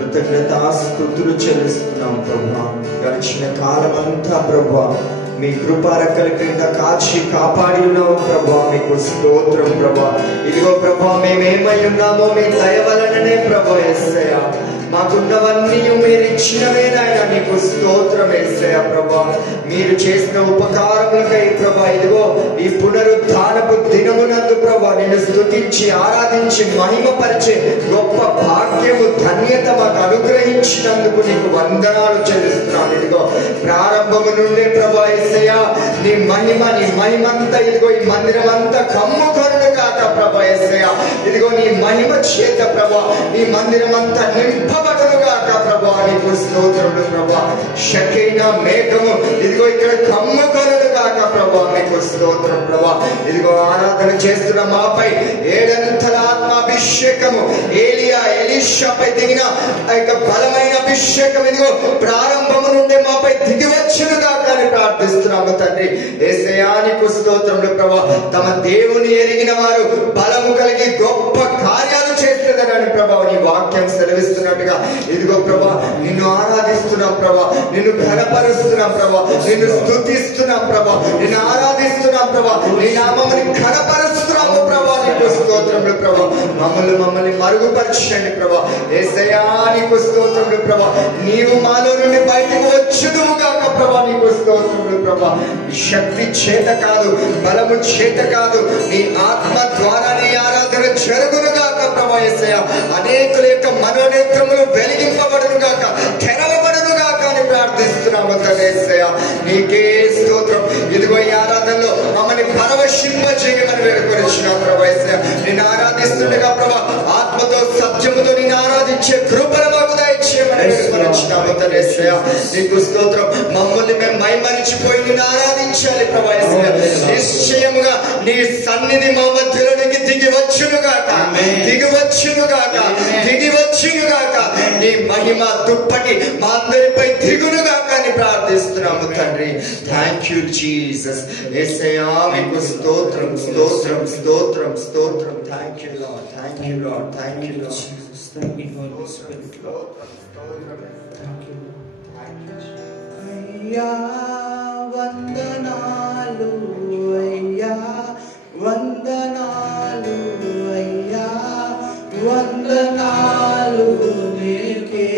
కృతజ్ఞతాస్తుతులు చెల్లిస్తున్నాం ప్రభా. గడిచిన కాలమంతా ప్రభా మీ కృపారెక్కల క్రింద కాచి కాపాడి ఉన్నావు ప్రభా. మీకు స్తోత్రం ప్రభా. ఇదిగో ప్రభా మేమేమై ఉన్నామో మీ దయ వలననే ప్రభా యేసయ్యా. మాకున్నవన్నీ మీరు ఇచ్చినవే నాయన. నీకు స్తోత్రం యేసయ్య ప్రభా. మీరు చేసిన ఉపకారములకై ప్రభా ఇదిగో ఈ పునరుద్ధానపు దినమునందు ప్రభా నిన్ను స్తుతించి ఆరాధించి మహిమపరిచే గొప్ప భాగ్యము ధన్యత మాకు అనుగ్రహించినందుకు నీకు వందనాలు చెల్లిస్తున్నాను. ఇదిగో ప్రారంభము నుండే ప్రభా యేసయ్య నీ మహిమంతా ఇదిగో ఈ మందిరం అంతా కమ్ముకొను కాక ప్రభా యేసయ్య. ఇదిగో నీ మహిమ చేత ప్రభా ఈ మందిరం అంతా నింపబడును గాక ప్రభా. నీకు స్తోత్రములు ప్రభా. షకీనా మేఘము ఇదిగో ఇక్కడ కమ్ముకొను గాక ప్రభా. నీకు స్తోత్రం ప్రభా. ఇదిగో ఆరాధన చేస్తున్న మాపై ఏడంతల ఆత్మాభిషేకము ఎలీషాపై దిగిన బలమైన అభిషేకం ఇదిగో ప్రారంభము నుండి మాపై దిగి వచ్చును గాక అని ప్రార్థిస్తున్నాము తండ్రి. యేసయ్యా నీకు స్తోత్రములు ప్రభా. తమ దేవుని ఎరిగిన వారు బలము కలిగి గొప్ప కార్యాలు చేస్తుందని ప్రభా నీ వాక్యం సెలవిస్తున్నట్టుగా ఇదిగో ప్రభా నిన్ను ఆరాధిస్తున్నాం ప్రభా. నిన్ను ఘనపరుస్తున్నాం ప్రభా. నిన్ను స్తుతిస్తున్నాం ప్రభా. నిన్ను ఆరాధిస్తున్నాం ప్రభా. నీ నామముని ఘనపరుస్తున్నాము ప్రభా. నీకు స్తోత్రములు ప్రభా. మమ్మల్ని మరుగుపరచండి ప్రభా. యేసయ్యా నీకు స్తోత్రములు ప్రభా. నీవు మాలో నుండి బయటకు వచ్చుదువు గాక ప్రభా. నీకు స్తోత్రములు ప్రభా. శక్తి చేత కాదు, బలము చేత కాదు, నీ ఆత్మ ద్వారా నీ ఆరాధన జరుగును గాక ప్రభా. యేసయ్యా అనేకుల యొక్క మనోనేత్రములు వెలిగింపబడును గాక, తెరవబడును గాక అని ప్రార్థిస్తున్నాము తండ్రి. యేసయ్యా నీకే స్తోత్రం. ఇదిగో ఈ ఆరాధనలో మమ్మల్ని పరవశింప చేయమని వేడుకొనిచ్చినా ప్రభా. యేసయ్యా నిన్ను ఆరాధిస్తుండగా ప్రభా ఆత్మతో సత్యముతో నిన్ను ఆరాధించే కృపను మాకు దయచేయమని వేడుకొనిచ్చినాము తండ్రి. యేసయ్యా నీకు స్తోత్రం. మమ్మల్ని మేము మైమరిచిపోయి నిన్ను ఆరాధించాలి ప్రభా. యేసయ్యా నిశ్చయముగా నీ సన్నిధి మా మధ్యలోనికి దిగి వచ్చును గాక, దిగి వచ్చును గాక, దిగి వచ్చును గాక. నీ మహిమ దుప్పటి మా అందరిపై దిగును గాక అని ప్రార్థిస్తున్నాము తండ్రి. Thank you Jesus. యేసయ్యా మీకు స్తోత్రం, స్తోత్రం, స్తోత్రం, స్తోత్రం. Thank you lord, thank you lord, thank you lord. అయ్యా వందనాలు, అయ్యా వందనాలు, అయ్యా వందనాలు నీకే.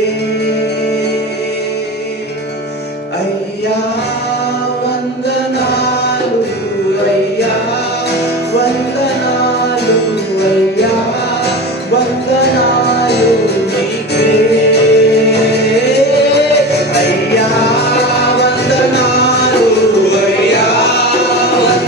అయ్యా వందనాలు, అయ్యా వందనాలు, అయ్యా వందనాలు నీకే. అయ్యా వందనాలు, అయ్యా వందనాలు,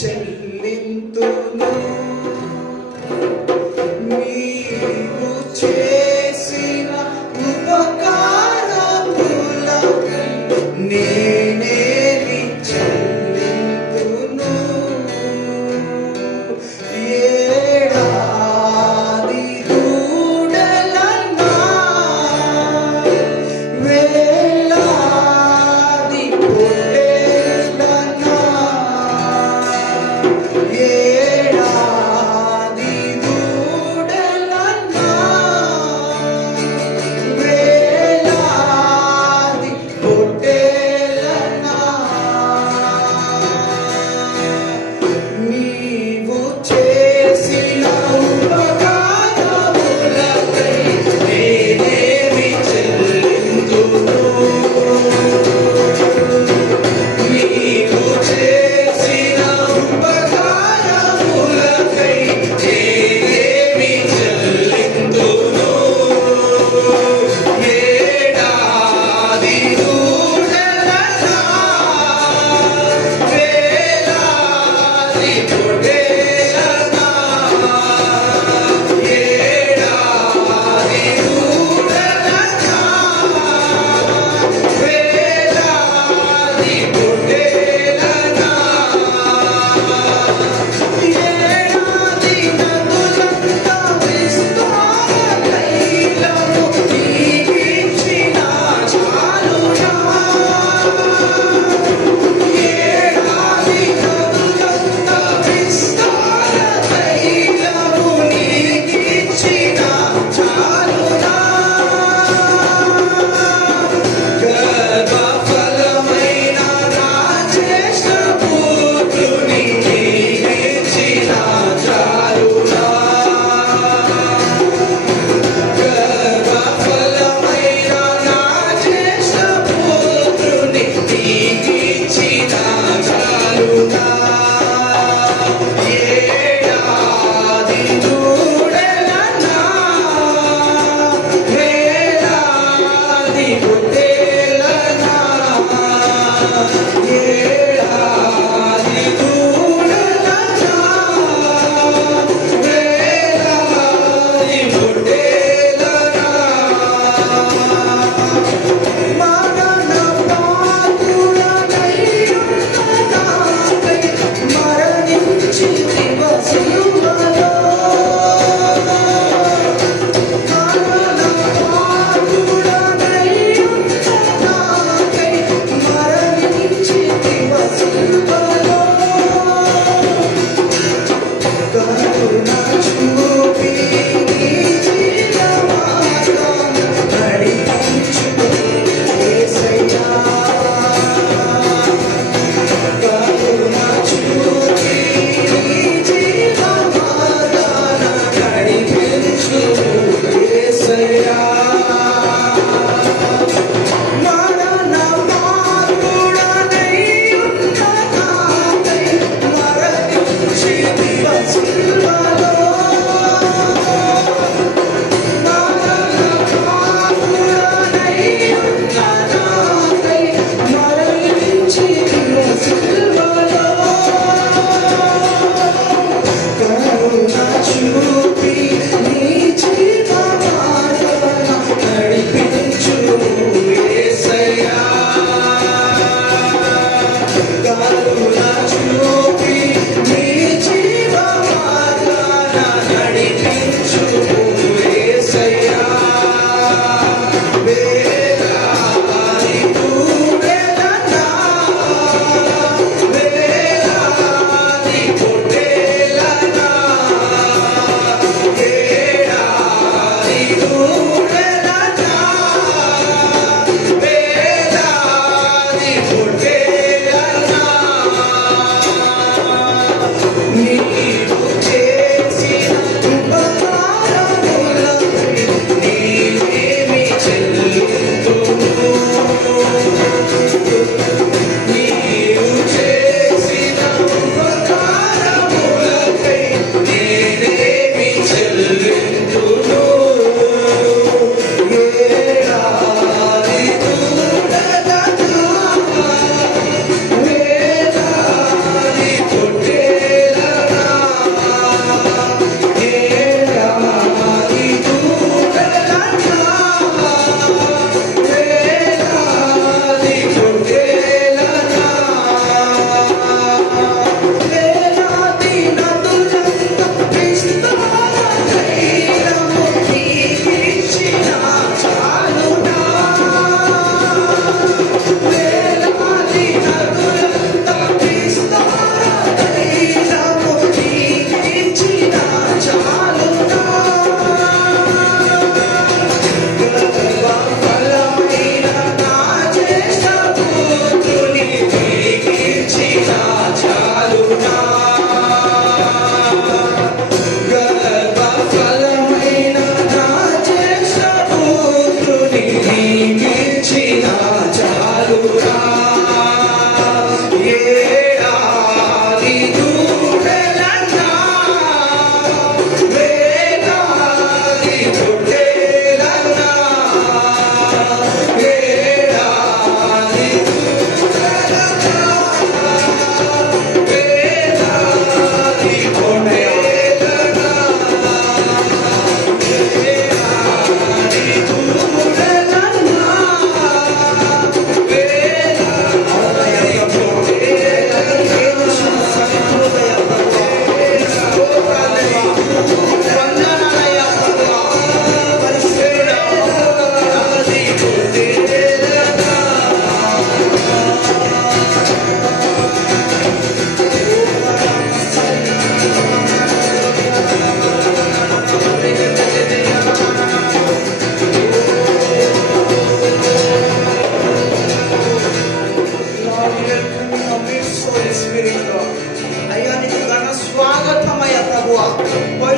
చెల్లింతును నీవు చేసిన ఉపకారములకై నేనేమి చెల్లింతును ఏడాది దూడలన్నా వేలాది పొట్టేళ్ళన్నా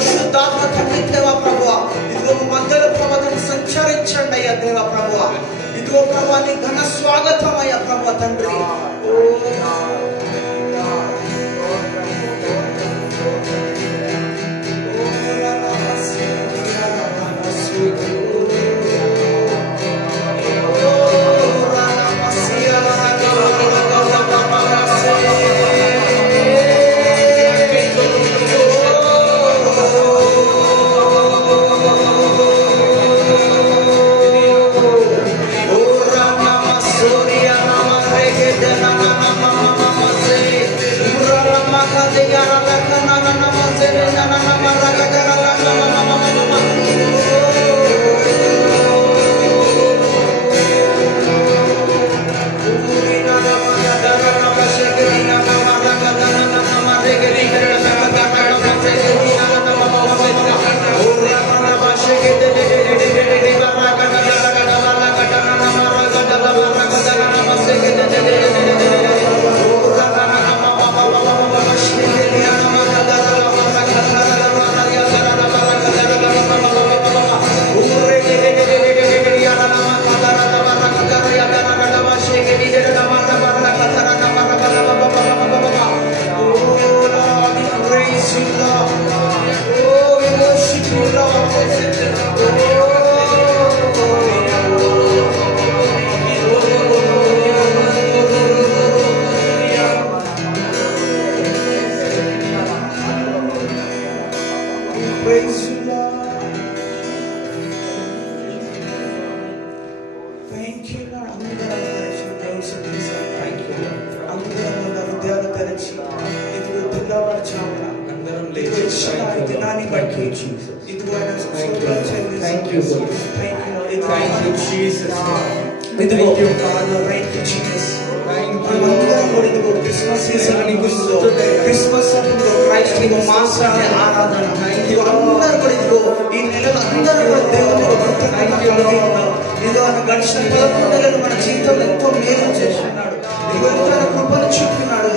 పరిశుద్ధాత్మ తండ్రి దేవా ప్రభువా ఇదిగో మధ్యలో ప్రభుత్వం సంచరించండి అయ్యా దేవా ప్రభువా ఇదిగో ప్రభా నీ ఘన స్వాగతం అయ్యా ప్రభా తండ్రి క్రిస్మస్ క్రైస్ట్ మాసాన్ని ఆరాధన అందరూ కూడా ఇదిగో ఈ నెలలో అందరూ కూడా దేవుని ఇదిగో గడిచిన 11 నెలలు మన జీవితంలో ఎంతో మేలు చేస్తున్నాడు ఇదిగో ఎంతో కృపను చూపుతున్నాడు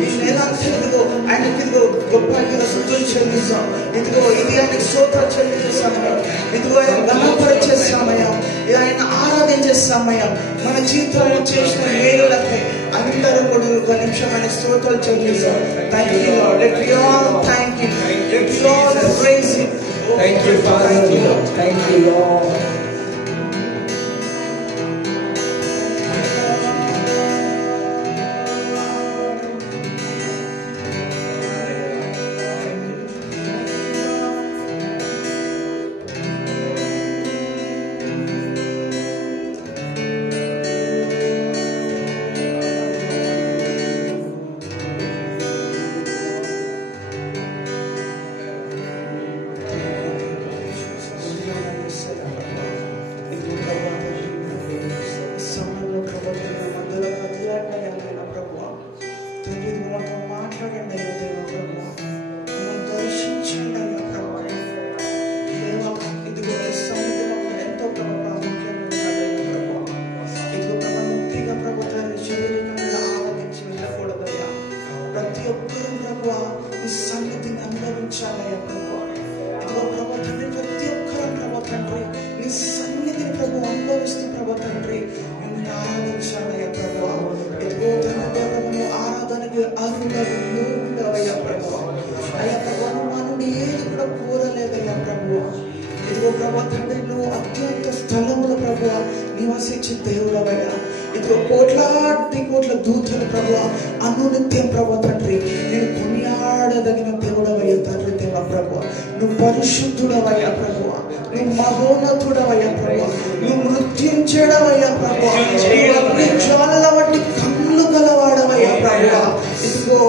ఈ నెల ఇదిగో ఆయనకి ఇదిగో గొప్ప స్తుతులు చెల్లిస్తాం ఇదిగో ఇది ఆయనకి స్తోత్రం చెల్లించే సమయం ఇదిగో ఆయన ఘనపరిచే సమయం ఆయన ఆరాధించే సమయం మన జీవితంలో చేసిన మేలులకై అందరూ కూడా ఒక నిమిషం ఆయన స్తోత్రాలు చెల్లిస్తాం thank you Lord let we all thank you let we all praise him thank you father thank you Lord కోట్ల దూతలు ప్రభువా అనునిత్యం ప్రభువా తండ్రి నేను కొనియాడదగిన దేవుడవయ్యా తండ్రి దేవా ప్రభువా నువ్వు పరిశుద్ధుడవయ్యా ప్రభువా నువ్వు మహోన్నతుడవయ్యా ప్రభువా నువ్వు మృత్యుంజయుడవయ్యా ప్రభువా నువ్వు అగ్ని జ్వాలల వంటి కళ్ళు గలవాడవయ్యా ప్రభువా ఇదిగో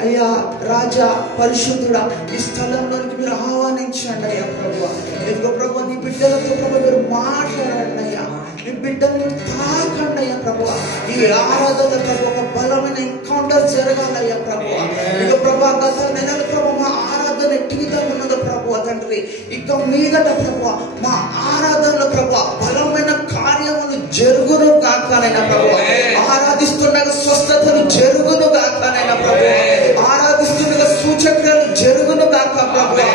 అయ్యా రాజా పరిశుద్ధుడా ఈ స్థలంలోనికి మీరు ఆహ్వానించండి అయ్యా ప్రభువా ఇదిగో ప్రభువా నీ బిడ్డలతో ప్రభువా మీరు మాట్లాడండి అయ్యా నీ బిడ్డలను తాకండి అయ్యా ప్రభువా ఈ ఆరాధన ప్రభు ఒక బలమైన ఎన్కౌంటర్ జరగాలయ్యా ప్రభువా ఇదిగో ప్రభువా గత నెలల ప్రభు మా ఆరాధన ఎట్టిగా ఉన్నదో ప్రభువా తండ్రి ఇక మీదట ప్రభువా మా ఆరాధనలో ప్రభువా బలమైన కార్యములు జరుగును కాకనైనా ప్రభువా ఆరాధిస్తుండగా స్వస్థతలు జరుగును కాకనైనా ప్రభువా ఆరాధిస్తుండగా సూచక్రియలు జరుగును కాక ప్రభువా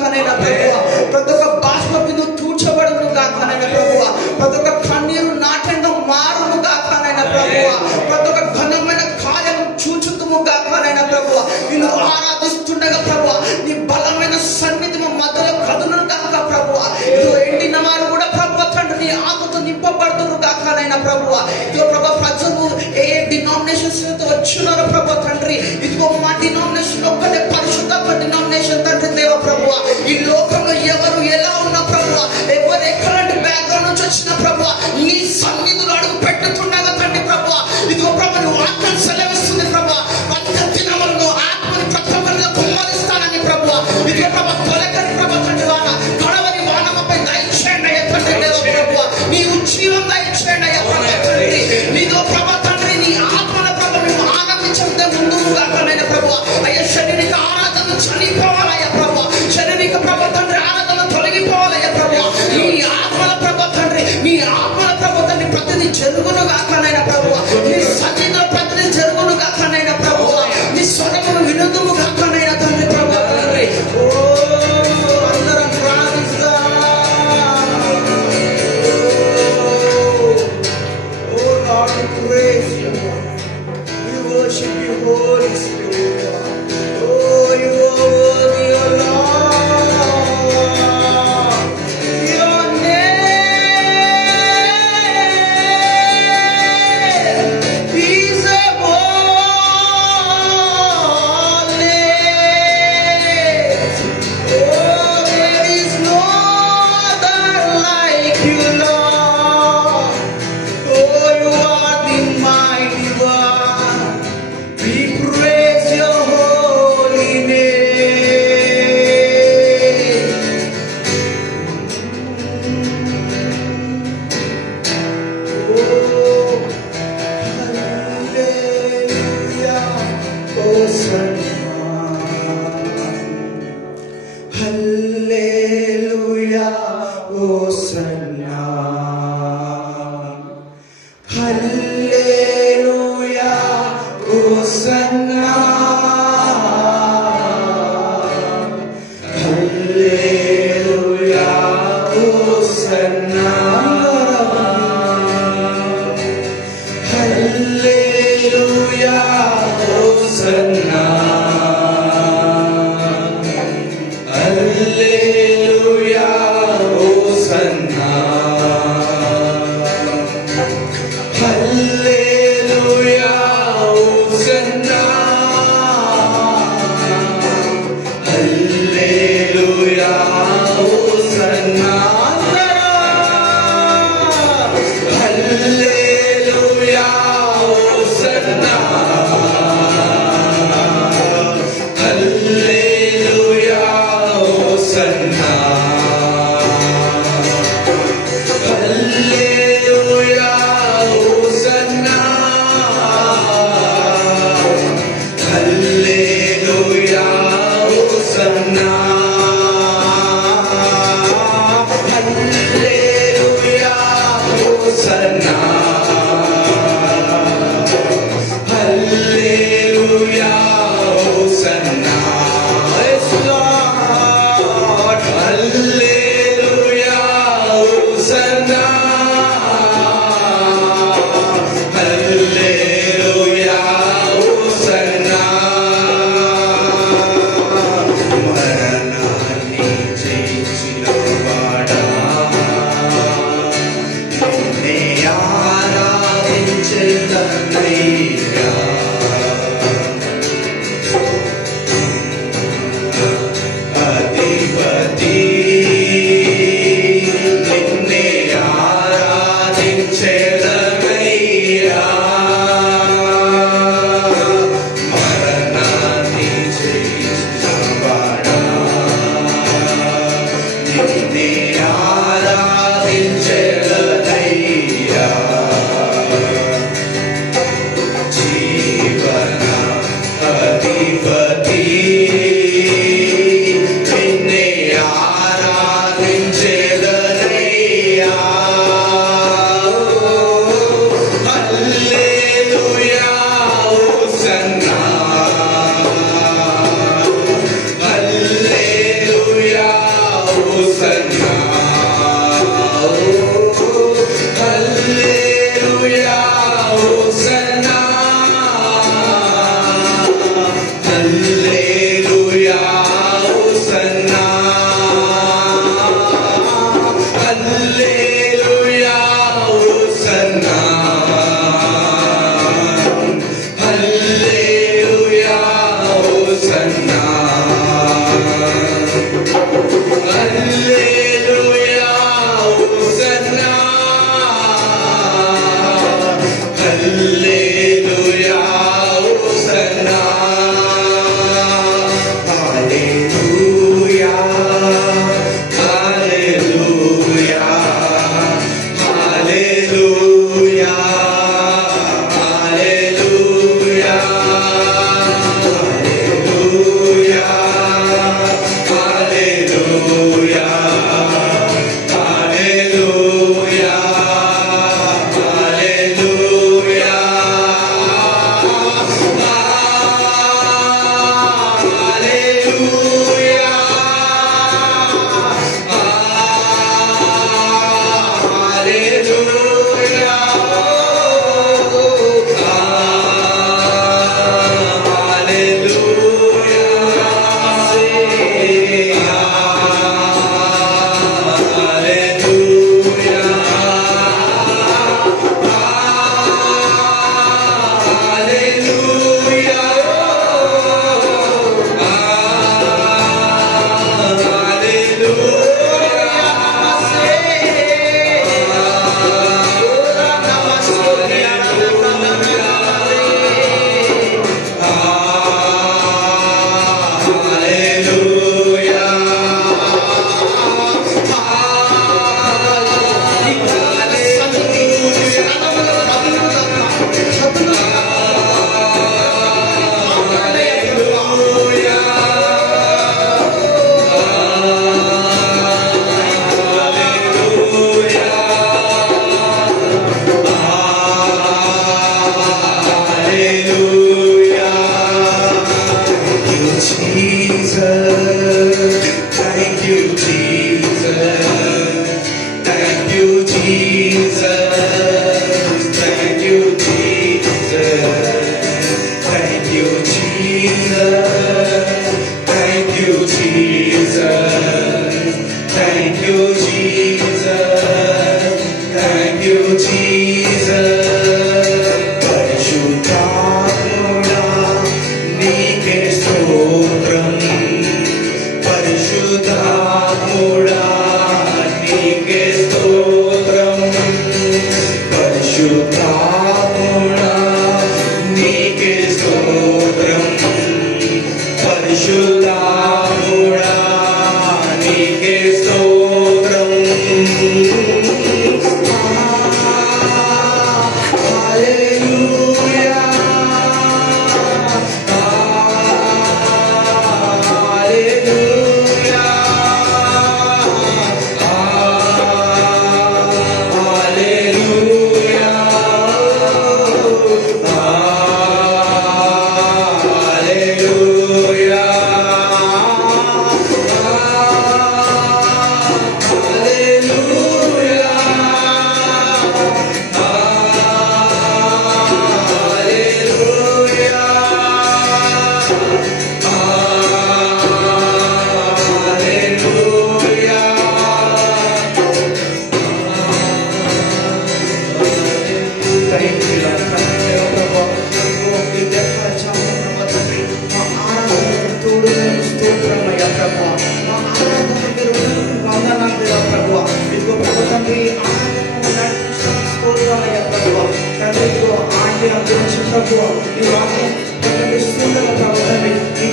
గాకనైనా ప్రభువా. ప్రతి ఒక్క బాష్ప బిందువు తూర్చబడును గాకనైనా ప్రభువా. ప్రతి ఒక్క కన్నీరు నాట్యంగా మారును గాకనైనా ప్రభువా. ప్రతి ఒక్క ఘనమైన కార్యము చూచుతుము గాకనైనా ప్రభువా. నిన్ను ఆరాధిస్తుండగా ప్రభువా నీ బలమైన సన్నిధి మధ్యలో కదును గాక ప్రభువా. ఇదిగో ఎండిన వారు కూడా ప్రభువా తండ్రి నీ ఆత్మతో నింపబడుతున్నారు గాకనైనా ప్రభువా. ఇదిగో ప్రభువా ప్రజలు ఏ డినామినేషన్స్ తో వచ్చున్నారో ప్రభువా తండ్రి, ఇదిగో మా డినామినేషన్ ఒక్కటే పరిశుద్ధ డినామినేషన్ తండ్రి దేవ ప్రభువా. ఈ లోకంలో ఎవరు ఎలా ఉన్నా ప్రభువా, ఎవరు ఎక్కడంటి బ్యాక్గ్రౌండ్ నుంచి వచ్చిన ప్రభువా, నీ సన్నిధులు అడుగు పెట్టుతుండగా తండ్రి ప్రభువా. ఇదిగో ప్రభు నువ్వు ఆత్మ సెలవిస్తుంది ప్రభువా. దినములను ఆత్మని ప్రతి ఒక్కరిగా కుమ్మరిస్తానని ప్రభువా. ఇదిగో ప్రభు తొలకరి ప్రభు తండ్రి వాన గొడవని వానమపై దయచేయండి అయ్యా తండ్రి దేవ ప్రభువా. నీ ఉజ్జీవం దయచేయండి అయ్యా ప్రభు తండ్రి. నీతో ప్రభు తండ్రి నీ ఆత్మల ప్రభు నువ్వు ఆనందించే ముందు కాకనైనా ప్రభువా. అయ్యా శారీరక ఆరాధన చనిపోవాలయ్యా ప్రభువా. శారీరక ప్రభు తండ్రి ఆరాధన తొలగిపోవాలయ్యా ప్రభువా. నీ ఆత్మల ప్రభు తండ్రి, నీ ఆత్మల ప్రభు తండ్రి ప్రతిదీ జరుగును కాకనైనా ప్రభువా. నీ సన్నిధిలో ప్రతిదీ జరుగును కాకనైనా ప్రభువా. నీ స్వరమును వినుదుము కాకనైనా తండ్రి ప్రభు తండ్రి. ఓ అందరం ప్రార్థిస్తాం. O Lord we praise you. We worship you holy spirit. O you are worthy O Lord. Your name is above all names. Oh, there is no other like you, Lord. Oh, you are the mighty one. We praise your holy name. Oh, hallelujah, Hosanna. Hallelujah, Hosanna. Hallelujah, Hosanna. Hallelujah, Hosanna. Hallelujah, Hosanna. Hallelujah, Hosanna. Hallelujah, Hosanna. Hallelujah, Hosanna. Hallelujah, Hosanna.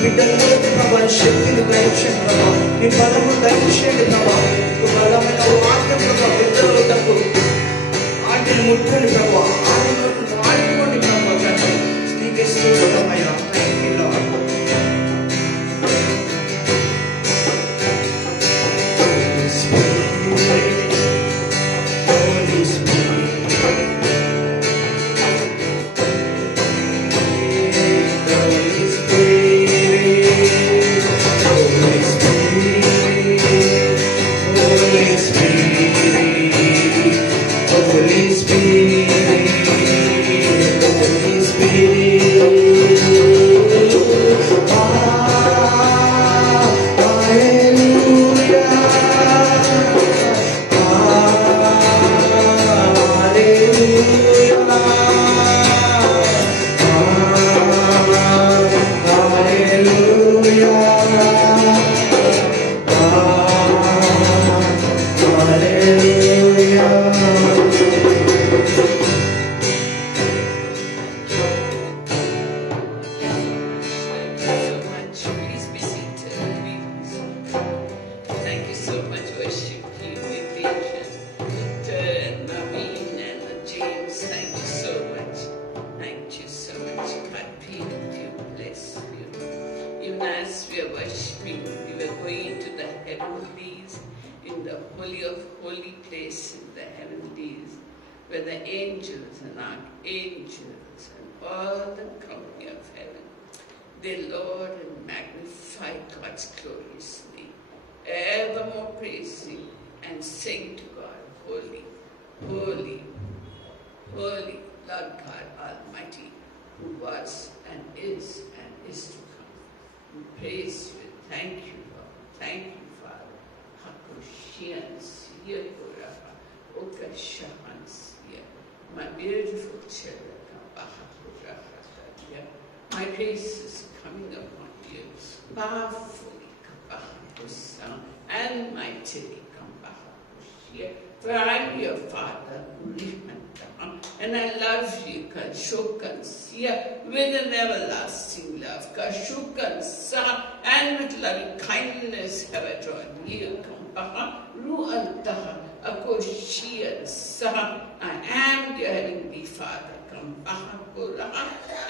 బిడ్డలందరికీ ప్రభా శక్తిని దయచేయండి ప్రభా, నీ బలము దయచేయండి ప్రభా. నీకు బలమైన వాక్యం ప్రభా బిడ్డలకు ఆజ్ఞను ముట్టండి ప్రభా, ఆడుకోండి ప్రభా తండ్రి. నీకే స్తోత్రమయ్యా. Thank you lord. Holy Spirit, Holy Spirit, Holy Spirit, Holy Spirit, Holy Spirit, Holy Spirit. Hallelujah. Where the angels and archangels and all the company of heaven, they laud and magnify God's glorious name, evermore praising and sing to God, holy, holy, holy, Lord God Almighty, who was and is to come. We praise you. Thank you, Lord. Thank you, Father. Hakoshians, Yekoraha, Okashahans. My beautiful children, my grace is coming upon you powerfully and mightily. For I am your Father, and I love you, with an everlasting love, and with loving kindness have I drawn you. I am your heavenly Father,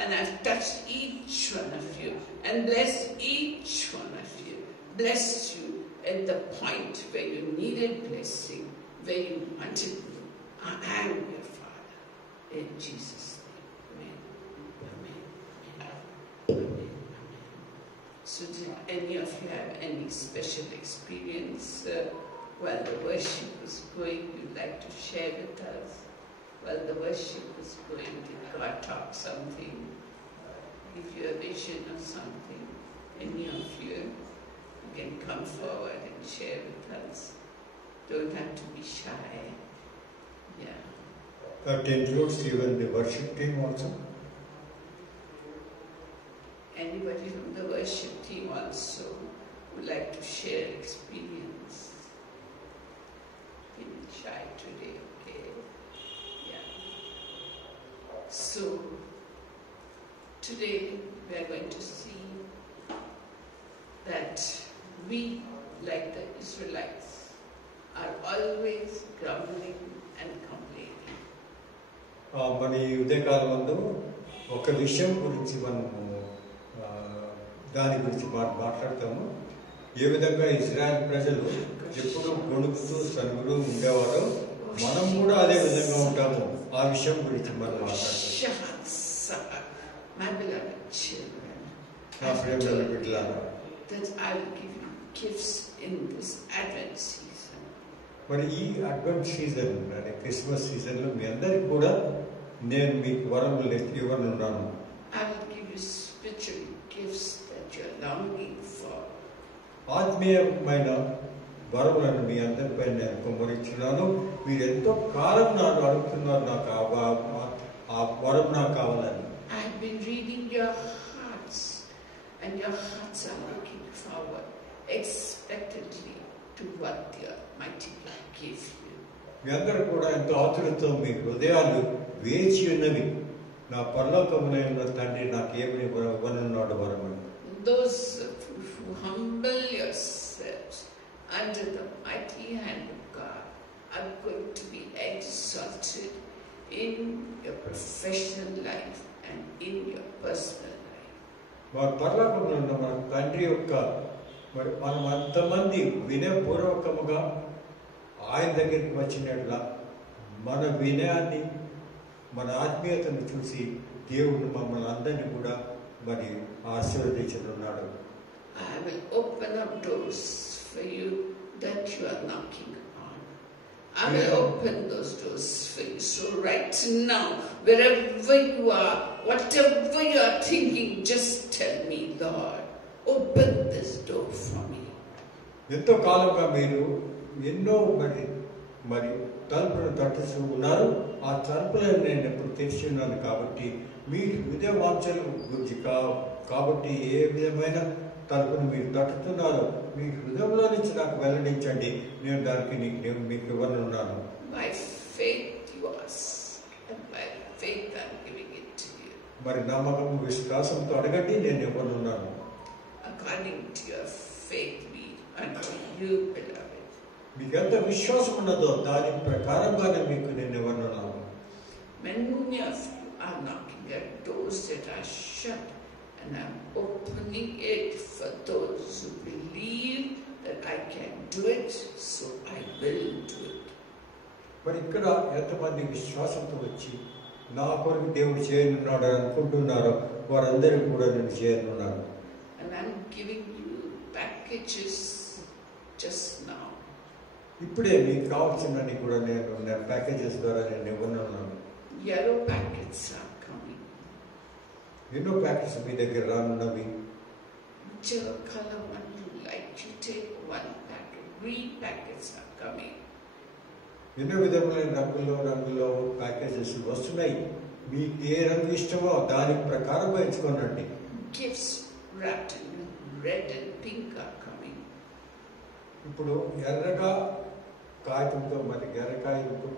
and I've touched each one of you and blessed each one of you. Bless you at the point where you needed blessing, where you wanted me. I am your Father. In Jesus' name. Amen. Amen. Amen. So did any of you have any special experience while the worship was going, you'd like to share with us? While the worship was going, did God talk something? Give you a vision or something? Any of you can come forward and share with us. Don't have to be shy. Yeah. That includes even the worship team also? Anybody from the worship team also would like to share experience? Feeling shy today, okay? Yeah. So, today we are going to see that we, like the Israelites, are always grumbling and complaining. మన ఈ ఉదయకాలం ముందు ఒక విషయం గురించి మనము దాని గురించి మాట్లాడతాము. ఏ విధంగా ఇజ్రాయెల్ ప్రజలు ఎప్పుడు గొణుకుతూ సనుగుతూ ఉండేవారో మనం కూడా అదే విధంగా ఉంటాము. ఆ విషయం గురించి మనం మాట్లాడతాం. My beloved children, నా ప్రియమైన బిడ్డలారా, that I will give you gifts in this Advent season. మరి ఈ అడ్వెంట్ సీజన్ అంటే క్రిస్మస్ సీజన్లో మీ అందరికి కూడా నేను మీకు వరములు ఇవ్వనున్నాను. I will give you spiritual gifts that you are longing for. ఆత్మీయమైన వరములను మీ అందరిపై నేను కుమ్మరించున్నాను. మీరు ఎంతో కాలం నాడు అడుగుతున్నారు నాకు ఆ వరం నాకు కావాలని. I have been reading your hearts, and your hearts are looking forward expectantly to what the Almighty God gave you. మీ అందరూ కూడా ఎంతో ఆతురతో మీ హృదయాలు వేచి ఉన్నవి. నా పరలోకమున ఉన్న తండ్రి నాకు ఏమని ఇవ్వనున్నాడు వరమని. those who humble yourselves under the mighty hand of God are going to be exalted in your professional life and in your personal life. వారు పరలోకంలో ఉన్న మన తండ్రి యొక్క మరి మనం అంతమంది వినయపూర్వకముగా ఆయన దగ్గరికి వచ్చినట్లా మన వినయాన్ని మన ఆత్మీయతను చూసి దేవుడు మమ్మల్ని అందరినీ కూడా మరి ఆశీర్వదించనున్నాడు. I will open up doors for you that you are knocking on. I will open those doors for you. So right now, wherever you are, whatever you are thinking, just tell me, Lord, open this door for me. ఎంతో కాలంగా మీరు ఎన్నో మరి తలుపులను తట్టుతూ ఉన్నారు. ఆ తలుపులను నేను ఎప్పుడు తెరిచి ఉన్నాను కాబట్టి మీ హృదయ వాంఛల గురించి కాబట్టి ఏ విధమైన తలుపును మీరు తట్టుతున్నారో మీ హృదయంలో నుంచి నాకు వెల్లడించండి. నేను దానికి మీకు ఇవ్వనున్నాను. By faith you ask, and by faith I am giving it to you. మరి నమ్మకం విశ్వాసంతో అడగండి, నేను ఇవ్వనున్నాను. According to your faith be unto you, beloved. మీకు ఎంత విశ్వాసం ఉన్నదో దాని ప్రకారంగానే మీకు నేను ఇవ్వనున్నాను. Many of you are knocking at doors that are shut, and I am opening it for those who believe that I can do it, so I will do it. మరి ఇక్కడ ఎంతమంది విశ్వాసంతో వచ్చి నా కొరకు దేవుడు చేయనున్నాడు అనుకుంటున్నారో వారందరూ కూడా నేను చేయనున్నాను. And I am giving you packages just now. ఇప్పుడే మీకు కావాల్సినవి కూడా నేను ప్యాకేజెస్ ద్వారా నేను ఇవ్వనున్నాను. Yellow packets are coming. ఎన్నో ప్యాకెట్స్ మీ దగ్గర రానున్నవి. Whichever color one you like, you take one packet. Green packets are coming. ఎన్నో విధములైన రంగుల్లో ప్యాకేజెస్ వస్తున్నాయి. మీకు ఏ రంగు ఇష్టమో దాని ప్రకారం ఎంచుకోనండి. Gifts wrapped in red and pink are coming. ఇప్పుడు ఎర్రగా కాగితంతో మరి ఎర్రకాయతో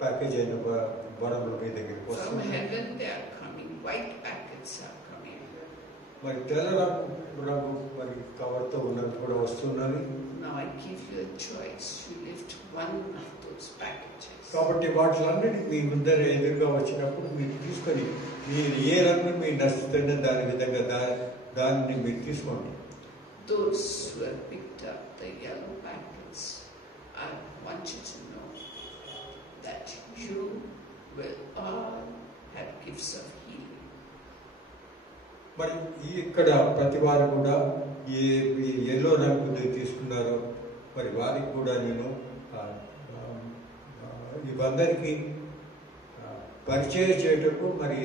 ప్యాకేజ్ అయిన వరములు మీ దగ్గరికి From వస్తున్నాయి. heaven they are coming. White packets are coming. మరి తెల్ల రంగు మరి కవర్తో ఉన్నవి కూడా వస్తున్నవి. Now I give you a choice. You lift one of those packages. కాబట్టి వాటిలన్నిటి మీ ముందర ఎదురుగా వచ్చినప్పుడు మీరు తీసుకొని మీరు ఏ రంగు మీకు నచ్చుతుందో దాని విధంగా దాన్ని మీరు తీసుకోండి. Those who have picked up the yellow packets, I want you to know that you will all have gifts of healing. మరి ఇక్కడ ప్రతి వారు కూడా ఏ ఎల్లో రంగు తీసుకున్నారో మరి వారికి కూడా నేను ఇవందరికీ పరిచయం చేయటకు మరి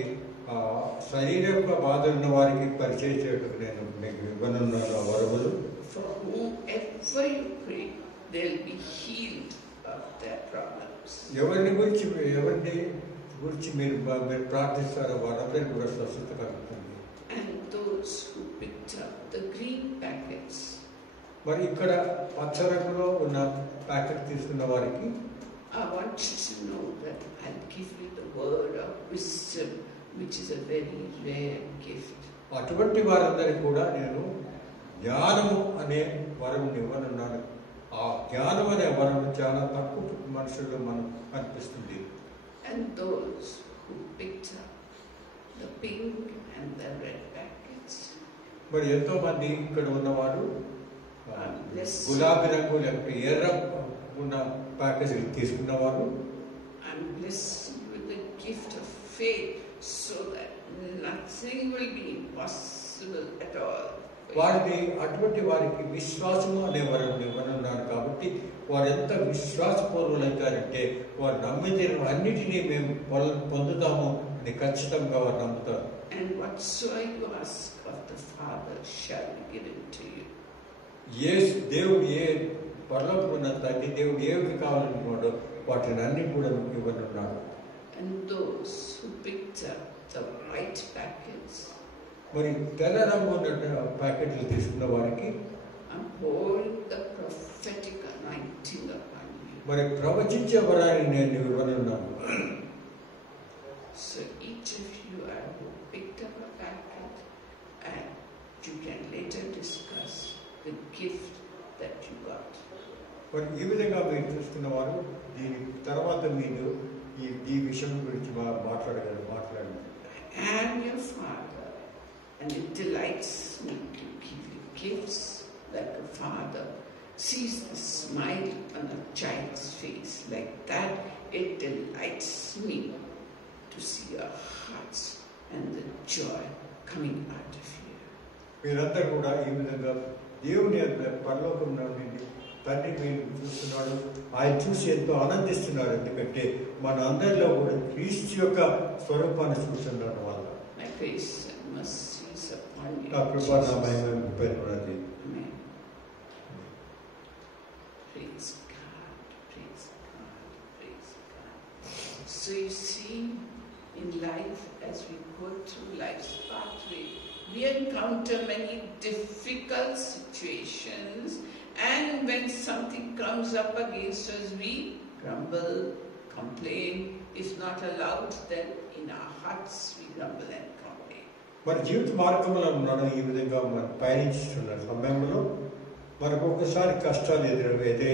శరీర యొక్క బాధ ఉన్న వారికి పరిచయం చేయటకు నేను మీకు ఇవ్వనున్నాను ఆ వరములు. For whomever you pray, they will be healed of their problems. ఎవరిని గురించి మీరు ప్రార్థిస్తారో వారందరికీ కూడా స్వస్థత కలుగుతుంది. And those who picked up the green packets, మరి ఇక్కడ పచ్చ రంగులో ఉన్న ప్యాకెట్ తీసుకున్న వారికి I want you to know that I'll give you the word of wisdom, which is a very rare gift. అటువంటి వారందరికీ కూడా నేను జ్ఞానము అనే వరం ఇవ్వనున్నాను. ఆ జ్ఞానం అనే వరం చాలా తక్కువ మనుషుల్లో మనం కనిపిస్తుంది. And those who picked up the pink and the red packets, మరి ఎంతో మంది ఇక్కడ ఉన్నవారు గులాబీ రంగు లేకపోతే ఎర్ర ఉన్న ప్యాకేజీలు తీసుకున్నవారు. I'm blessing you with the gift of faith so that nothing will be impossible at all. వారిని అటువంటి వారికి విశ్వాసము అనే వరం ఇవ్వనున్నాను కాబట్టి వారు ఎంత విశ్వాసపూర్వులైతారంటే వారు నమ్మితే అన్నిటినీ మేము పొందుతాము అని ఖచ్చితంగా వారు నమ్ముతారు. And whatsoever you ask of the Father shall be given to you. దేవుడు పరలోకం ఉన్న తండ్రి దేవుడు ఏమి కావాలనుకున్నాడో వాటిని అన్ని కూడా ఇవ్వనున్నాడు. And those who picked up the white packets, మరి తెల్ల రంగు ఉన్న ప్యాకెట్లు తీసుకున్న వారికి I'm pouring the prophetic anointing upon you. మరి ప్రవచించే వరాన్ని నేను ఇవ్వనున్నాను. So each of you are who picked up a packet, and you can lay gift that you got. మరి ఈ విధంగా మీరు చూసుకున్న వారు దీని తర్వాత మీరు ఈ విషయం గురించి మాట్లాడండి. I am your father, and it delights me to give you gifts like a father sees the smile on a child's face. Like that, it delights me to see your hearts and the joy coming out of you. మీరందరూ కూడా ఈ విధంగా దేవుని పరలోకం నుండి తండ్రి మీరు చూస్తున్నాడు, ఆయన చూసి ఎంతో ఆనందిస్తున్నారు. ఎందుకంటే మన అందరిలో కూడా క్రీస్తు యొక్క స్వరూపాన్ని చూస్తున్నాడు వల్ల. నా కృప నా మహిమ పేర్కొన్నది. So you see, in life, as we go through life's pathway, we encounter many difficult situations, and when something comes up against us, we grumble, complain. If not allowed, then in our hearts we grumble and complain. మన జీవిత మార్గంలో ఉన్నాడు ఈ విధంగా మనం పయనిస్తున్న సమయంలో మనకు ఒకసారి కష్టాలు ఎదురైతే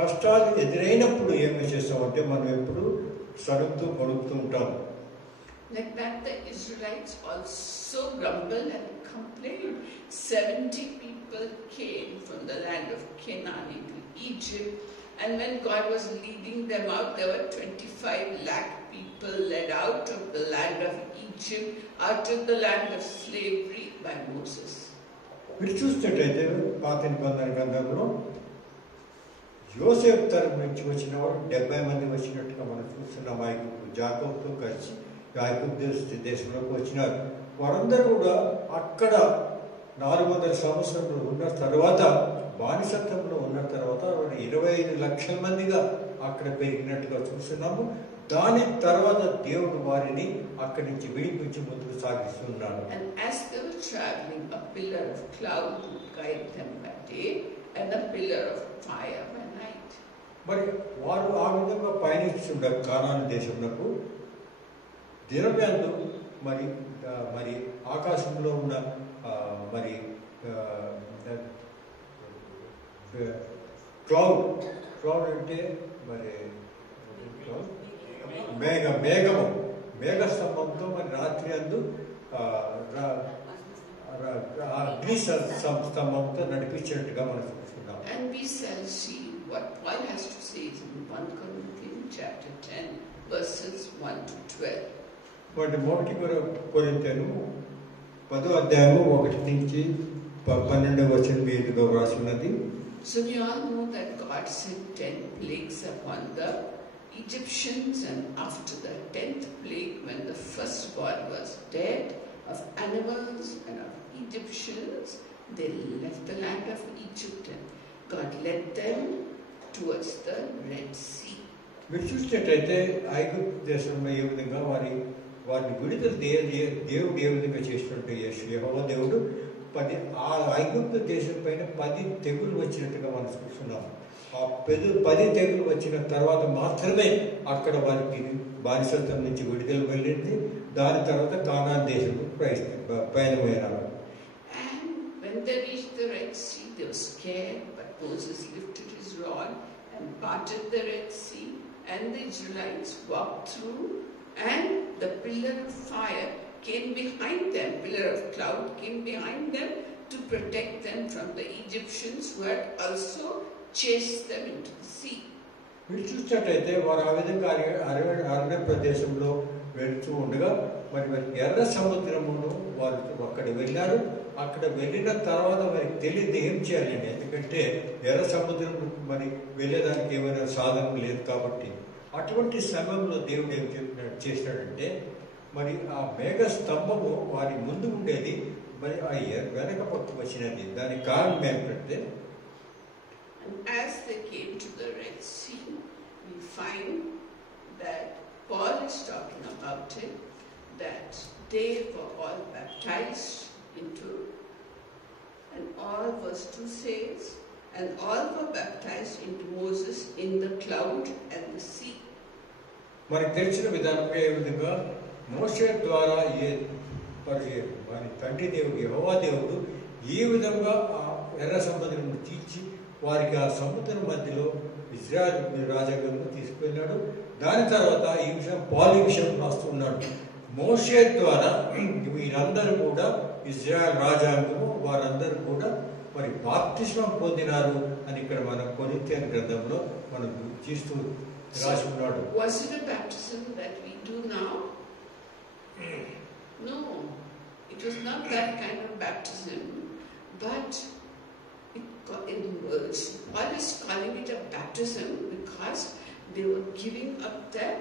కష్టాలు ఎదురైనప్పుడు ఏమి చేస్తామంటే మనం ఎప్పుడు సరుకుతూ గొడుపుతూ ఉంటాం. Like that, the Israelites also grumbled and complained. 70 people came from the land of Canaan into Egypt, and when God was leading them out, there were 25 lakh people led out of the land of Egypt, out of the land of slavery by Moses. మీరు చూసినట్టయితే పాత నిబంధన గ్రంథంలో యోసేపు తరపు నుంచి వచ్చిన వాడు 70 మంది వచ్చినట్టుగా మనం చూస్తున్నాం. యాకోబుతో కలిసి యాకోబు దేశంలోకి వచ్చినారు. వారందరూ కూడా అక్కడ 400 సంవత్సరాలు ఉన్న తర్వాత, బానిసత్వంలో ఉన్న తర్వాత 25 లక్షల మందిగా అక్కడ పెరిగినట్టుగా చూస్తున్నాము. దాని తర్వాత దేవుడు వారిని అక్కడి నుంచి విడిపించి ముందుకు సాగిస్తున్నాడు. And as they were traveling, a pillar of cloud would guide them by day and a pillar of fire by night. మరి వారు ఆ విధంగా పయనిస్తుండగా కానాను దేశంలో దినవ్యాందు మరి మరి ఆకాశంలో ఉన్న మరి క్లౌడ్ అంటే మరి మేఘ స్తంభంతో మరి రాత్రి అందు అగ్ని స్తంభంతో నడిపించినట్టుగా మనం చూస్తున్నాం. And we shall see what Paul has to say in 1 Corinthians chapter 10 verses 1 to 12. వాటి 1 కొరింథీయులు 10వ అధ్యాయము 1 నుంచి 12వ వచనం మీదుగా వ్రాసి ఉన్నది. So we all know that God sent 10 plagues upon the Egyptians, and after the 10th plague, when the firstborn was dead of animals and of Egyptians, they left the land of Egypt and God led them towards the Red Sea. మీరు చూసినట్లయితే ఐగుప్తు దేశంలో ఏ విధంగా వారిని విడుదల దేవుడు ఏ విధంగా చేసినట్టు యెహోవా దేవుడు ఆ ఐగుప్తు దేశం పైన 10 తెగులు వచ్చినట్టుగా మనం చూస్తున్నాం. ఆ 10 తెగులు వచ్చిన తర్వాత మాత్రమే అక్కడ వారికి బానిసత్వం నుంచి విడుదల వెళ్ళింది. దాని తర్వాత కానాన్ దేశంలో పయనమైనారు. And when they reached the Red Sea, they were scared, but Moses lifted his rod and parted the Red Sea, and the Israelites walked through, and the pillar of fire came behind them, pillar of cloud came behind them to protect them from the Egyptians who had also chased them into the sea. మీరు చూసినట్టయితే వారు ఆ విధంగా అరణ్య ప్రదేశంలో వెళుతూ ఉండగా మరి ఎర్ర సముద్రమును వారు అక్కడ వెళ్ళారు. అక్కడ వెళ్ళిన తర్వాత వారికి తెలియదు ఏం చేయాలండి. ఎందుకంటే ఎర్ర సముద్రం మరి వెళ్ళేదానికి ఏమైనా సాధనం లేదు కాబట్టి. అటువంటి సమయంలో దేవుడు ఏం చేసినాడంటే మరి ఆ మేఘ స్తంభము వారి ముందు ఉండేది, మరి ఆ వెనక పక్క వచ్చినది. దానికి కారణం ఏమిటంటే, as they came to the Red Sea, we find that Paul is talking about it, that they were all baptized into, and all verse 2 says, and all were baptized into Moses in the cloud and the sea. మనకు తెలిసిన విధానంగా ఏ విధంగా మోషే ద్వారా పరిచయం వారి తండ్రి దేవుడు యెహోవా దేవుడు ఈ విధంగా ఆ ఎర్ర సముద్రం తీర్చి వారికి ఆ సముద్రం మధ్యలో ఇజ్రాయెల్ రాజాంగంలో తీసుకువెళ్ళాడు. దాని తర్వాత ఈ విషయం పాలు విషయం రాస్తున్నాడు. మోషే ద్వారా వీరందరూ కూడా ఇజ్రాయెల్ రాజాంగము వారందరూ కూడా మరి బాప్తిస్మం పొందినారు అని ఇక్కడ మన కొరింథీయుల గ్రంథంలో మనం చూస్తూ రాసి ఉన్నాడు. Was it a baptism that we do now? No, it was not that kind of baptism, but Paul is calling it a baptism because they were giving up their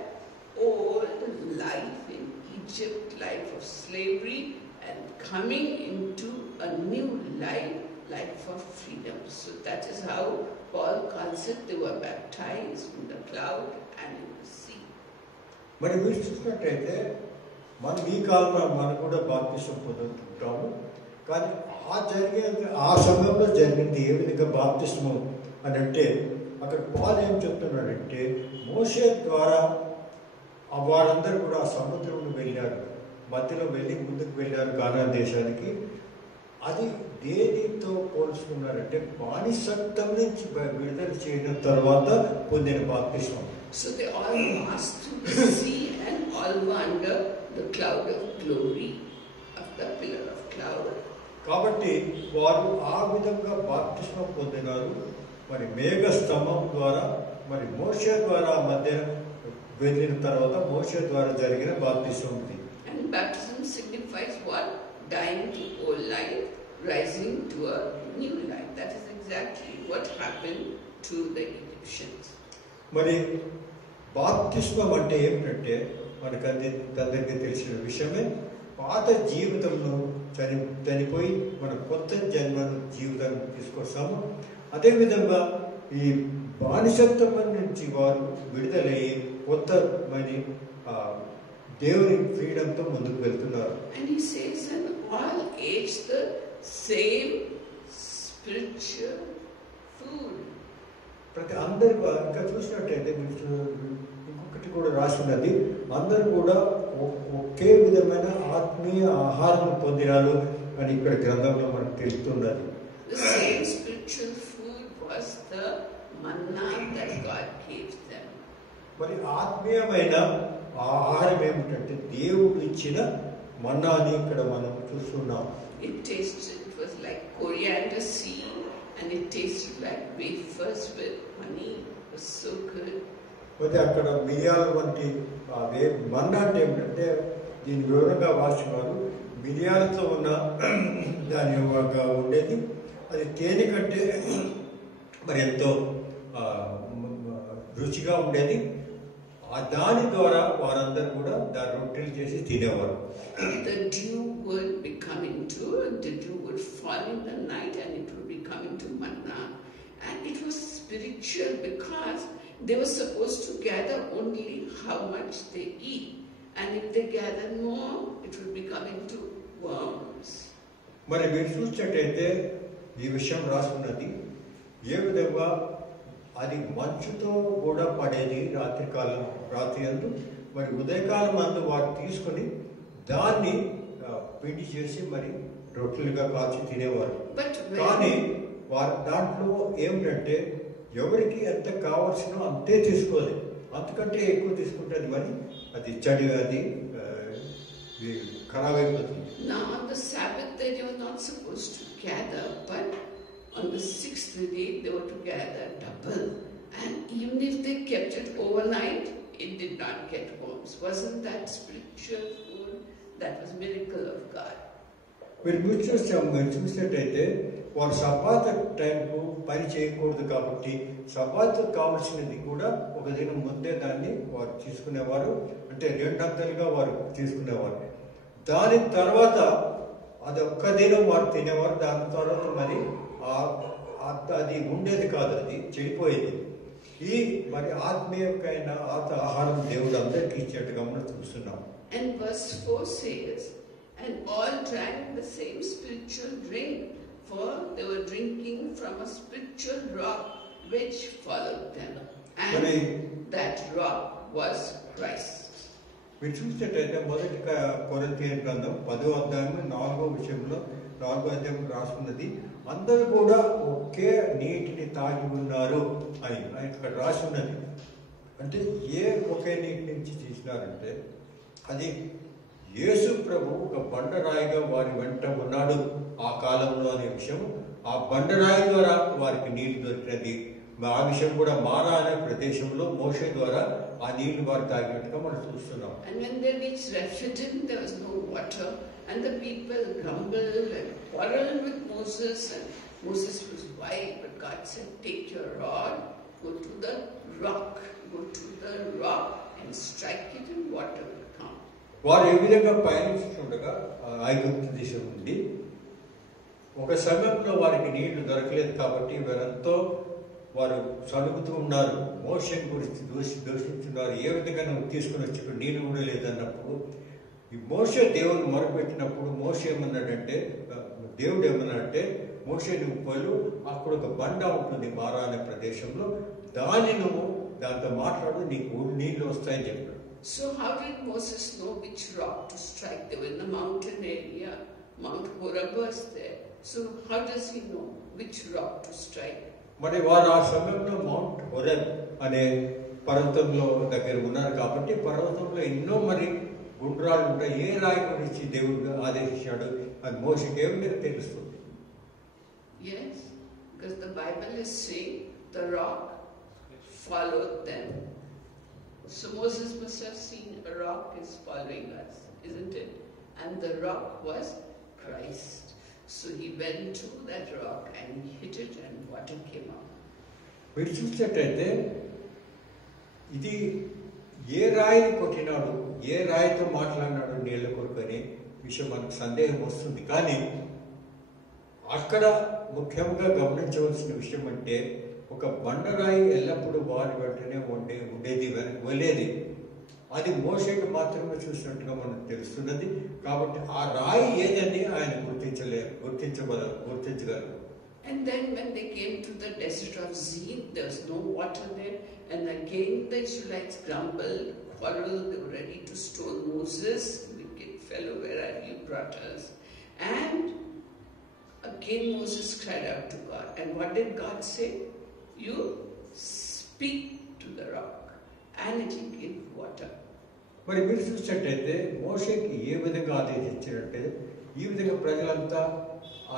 old life in Egypt, life of slavery, and coming into a new life for freedom. So that is how Paul calls it. They were baptized in the cloud and in the sea. మరి మీరు చూసినట్టయితే మనం ఈ కాలంలో మనం కూడా బాప్తిస్మం పొందుతుంటాము. కానీ ఆ సమయంలో జరిగింది ఏ విధంగా బాప్తిస్మం అని అంటే అక్కడ పాల్ ఏం చెప్తున్నాడంటే మోషే ద్వారా వారందరూ కూడా ఆ సముద్రంలో వెళ్ళారు, మధ్యలో వెళ్ళి ముందుకు వెళ్ళారు కానాన్ దేశానికి. అది దేనితో పోల్చుకున్నారంటే బానిసత్వం నుంచి విడుదల చేయడం తర్వాత పొందిన బాప్తిస్మం. So they all passed through the sea and all were under the cloud of glory of the pillar of cloud. కాబట్టి వారు ఆ విధంగా బాప్తిస్మం పొందినారు. మరి మేఘ స్తంభం ద్వారా మరి మోషే ద్వారా మధ్య వెళ్ళిన తర్వాత మోషే ద్వారా జరిగిన బాప్తిస్మం ఉంది. And baptism signifies what? Dying to old life, rising to a new life. That is exactly what happened to the Egyptians. మరి బాప్తిస్మం అంటే ఏమిటంటే మనకు అందరికీ తెలిసిన విషయమే. పాత జీవితంలో చనిపోయి మన కొత్త జన్మను జీవితాన్ని తీసుకొస్తాము. అదేవిధంగా ఈ బానిసత్వం నుంచి వారు విడుదలయ్యి కొత్త మరి దేవుని ఫ్రీడంతో ముందుకు వెళ్తున్నారు. And he says, and all ate the same spiritual food. ప్రతి అందరు ఇంకా చూసినట్టయితే ఇంకొకటి కూడా రాసి ఉన్నది, అందరూ కూడా ఒకే విధమైన ఆత్మీయ ఆహారం పొందినారు అని ఇక్కడ గ్రంథంలో మనకు తెలుస్తున్నది. The same spiritual food was the manna that God gave them. మరి ఆత్మీయమైన ఆహారం ఏమిటంటే దేవుడు ఇచ్చిన మన్నాని ఇక్కడ మనం చూస్తున్నాం. It was like coriander seed and it tasted like wafers with honey. It was so good. అయితే అక్కడ మిరియాల వంటి మన్నా అంటే ఏమిటంటే దీని వివరంగా వాస్తున్నారు. మిరియాలతో ఉన్న దాని ఉండేది, అది తేనె కంటే మరి ఎంతో రుచిగా ఉండేది. దాని ద్వారా వారందరూ కూడా దాని రొట్టెలు చేసి తినేవారు. The dew would be coming to, the dew would fall in the night and it would be coming to manna. And it was spiritual because they were supposed to gather only how much they eat. And if they gather more, it would be coming to worms. మరి మీరు చూసినట్టయితే ఈ విషయం రాసుకున్నది ఏ విధంగా అది మంచుతో కూడా పడేది రాత్రి అందు. మరి ఉదయకాలం అందు వారు తీసుకొని దాన్ని పిండి చేసి మరి రొట్టెలుగా కాల్చి తినేవారు. కానీ వారు దాంట్లో ఏమిటంటే ఎవరికి ఎంత కావాల్సినో అంతే తీసుకోవాలి, అంతకంటే ఎక్కువ తీసుకుంటుంది మరి అది చెడు, అది ఖరాబ్ అయిపోతుంది. Now on the Sabbath day they were not supposed to gather, but on the 6th day they were to gather double. And even if they kept it overnight, it did not get worms. Wasn't that spiritual food? That was miracle of God. మీరు చూసినట్టయితే వారు Sabbath టైంకు పని చేయకూడదు కాబట్టి Sabbath కావాల్సినది కూడా ఒక దినం ముందే దాన్ని వారు తీసుకునేవారు. అంటే 2 అంతలుగా వారు తీసుకునేవారు. దాని తర్వాత అది ఒక్క దినం వారు తినేవారు. దాని తర్వాత మరి అది ఉండేది కాదు, అది చెడిపోయేది. ఈ మరి ఆత్మీయమైన ఆహారం దేవుడు అందరికీ ఇచ్చేట్టుగా మనం చూస్తున్నాం. And verse 4 says, and all drank the same spiritual drink, for they were drinking from a spiritual rock which followed them. And that rock was Christ. మీరు చూసినట్టయితే మొదటి కొరింథీయుల గ్రంథం 10వ అధ్యాయం 4వ విషయంలో 4వ అధ్యాయం రాసుకున్నది, అందరూ కూడా ఒకే నీటిని తాగి ఉన్నారు అని ఇక్కడ రాసి ఉన్నది. అంటే ఒకే నీటి నుంచి తీసినారంటే అది యేసు ప్రభు ఒక బండరాయిగా వారి వెంట ఉన్నాడు ఆ కాలంలో అనే విషయం, ఆ బండరాయి ద్వారా వారికి నీళ్లు దొరికినది. ఆ విషయం కూడా మారా అనే ప్రదేశంలో మోషే ద్వారా ఆ నీళ్లు వారు తాగినట్టుగా మనం చూస్తున్నాం. And when they reached Rephidim, there was no water, and the people grumbled and quarreled with Moses, and Moses was wild, but God said, take your rod, go to the rock and strike it and water will come. వారు ఏ విధంగా పయనిస్తుండగా ఐగుప్తు దేశం నుండి ఒక సమయంలో వారికి నీళ్లు దొరకలేదు కాబట్టి వారంతో వారు సలుగుతూ ఉన్నారు, మోషేని గురించి దూషిస్తున్నారు. ఏ విధంగా నువ్వు తీసుకుని వచ్చి ఇక్కడ నీళ్ళు కూడా లేదన్నప్పుడు ఈ మోషే దేవుని మొరపెట్టినప్పుడు మోషే ఏమన్నాడంటే, దేవుడు ఏమన్నాడంటే, మోషే నువ్వు పోలు, అక్కడ ఒక బండ ఉంటుంది మారా అనే ప్రదేశంలో, దాన్ని నువ్వు దాంతో మాట్లాడు, నీకు నీళ్లు వస్తాయని చెప్పాడు. So how did Moses know which rock to strike? They were in the mountain area. Mount Horeb was there. So how does he know which rock to strike? మరి వారు ఆ సమయంలో మౌంట్ హోరెబ్ అనే పర్వతంలో దగ్గర ఉన్నారు కాబట్టి పర్వతంలో ఎన్నో మరి గుండ్రాలు ఉంటాయి. ఏ రాయి గురించి దేవుడు ఆదేశించాడు అది మోషేకి ఏ విధంగా తెలుస్తుంది? Yes, because the Bible is saying the rock followed them. So Moses must have seen a rock is following us, isn't it? And the rock was Christ. So he went to that rock and he hit it and water came out. మీరు చూసినట్టయితే ఇది ఏ రాయిని కొట్టినాడు, ఏ రాయితో మాట్లాడినాడు నీళ్ళ కొరకని విషయం మనకు సందేహం వస్తుంది. కానీ అక్కడ ముఖ్యంగా గమనించవలసిన విషయం అంటే ఒక బండరాయి ఎల్లప్పుడూ వారి వెంటనే ఉండేది, వెళ్ళేది. అది మోషేకి మాత్రమే చూసినట్టుగా మనకు తెలుస్తున్నది. కాబట్టి ఆ రాయి ఏదని ఆయన గుర్తించగలరు. And then when they came to the desert of Zin, there was no water there. And again the Israelites grumbled, quarreled, they were ready to stone Moses. Wicked fellow, where have you brought us? And again Moses cried out to God. And what did God say? You speak to the rock and it will give water. మరి మీరు చూసినట్టయితే మోషేకి ఏ విధంగా ఆదేశించినట్టే ఈ విధంగా ప్రజలంతా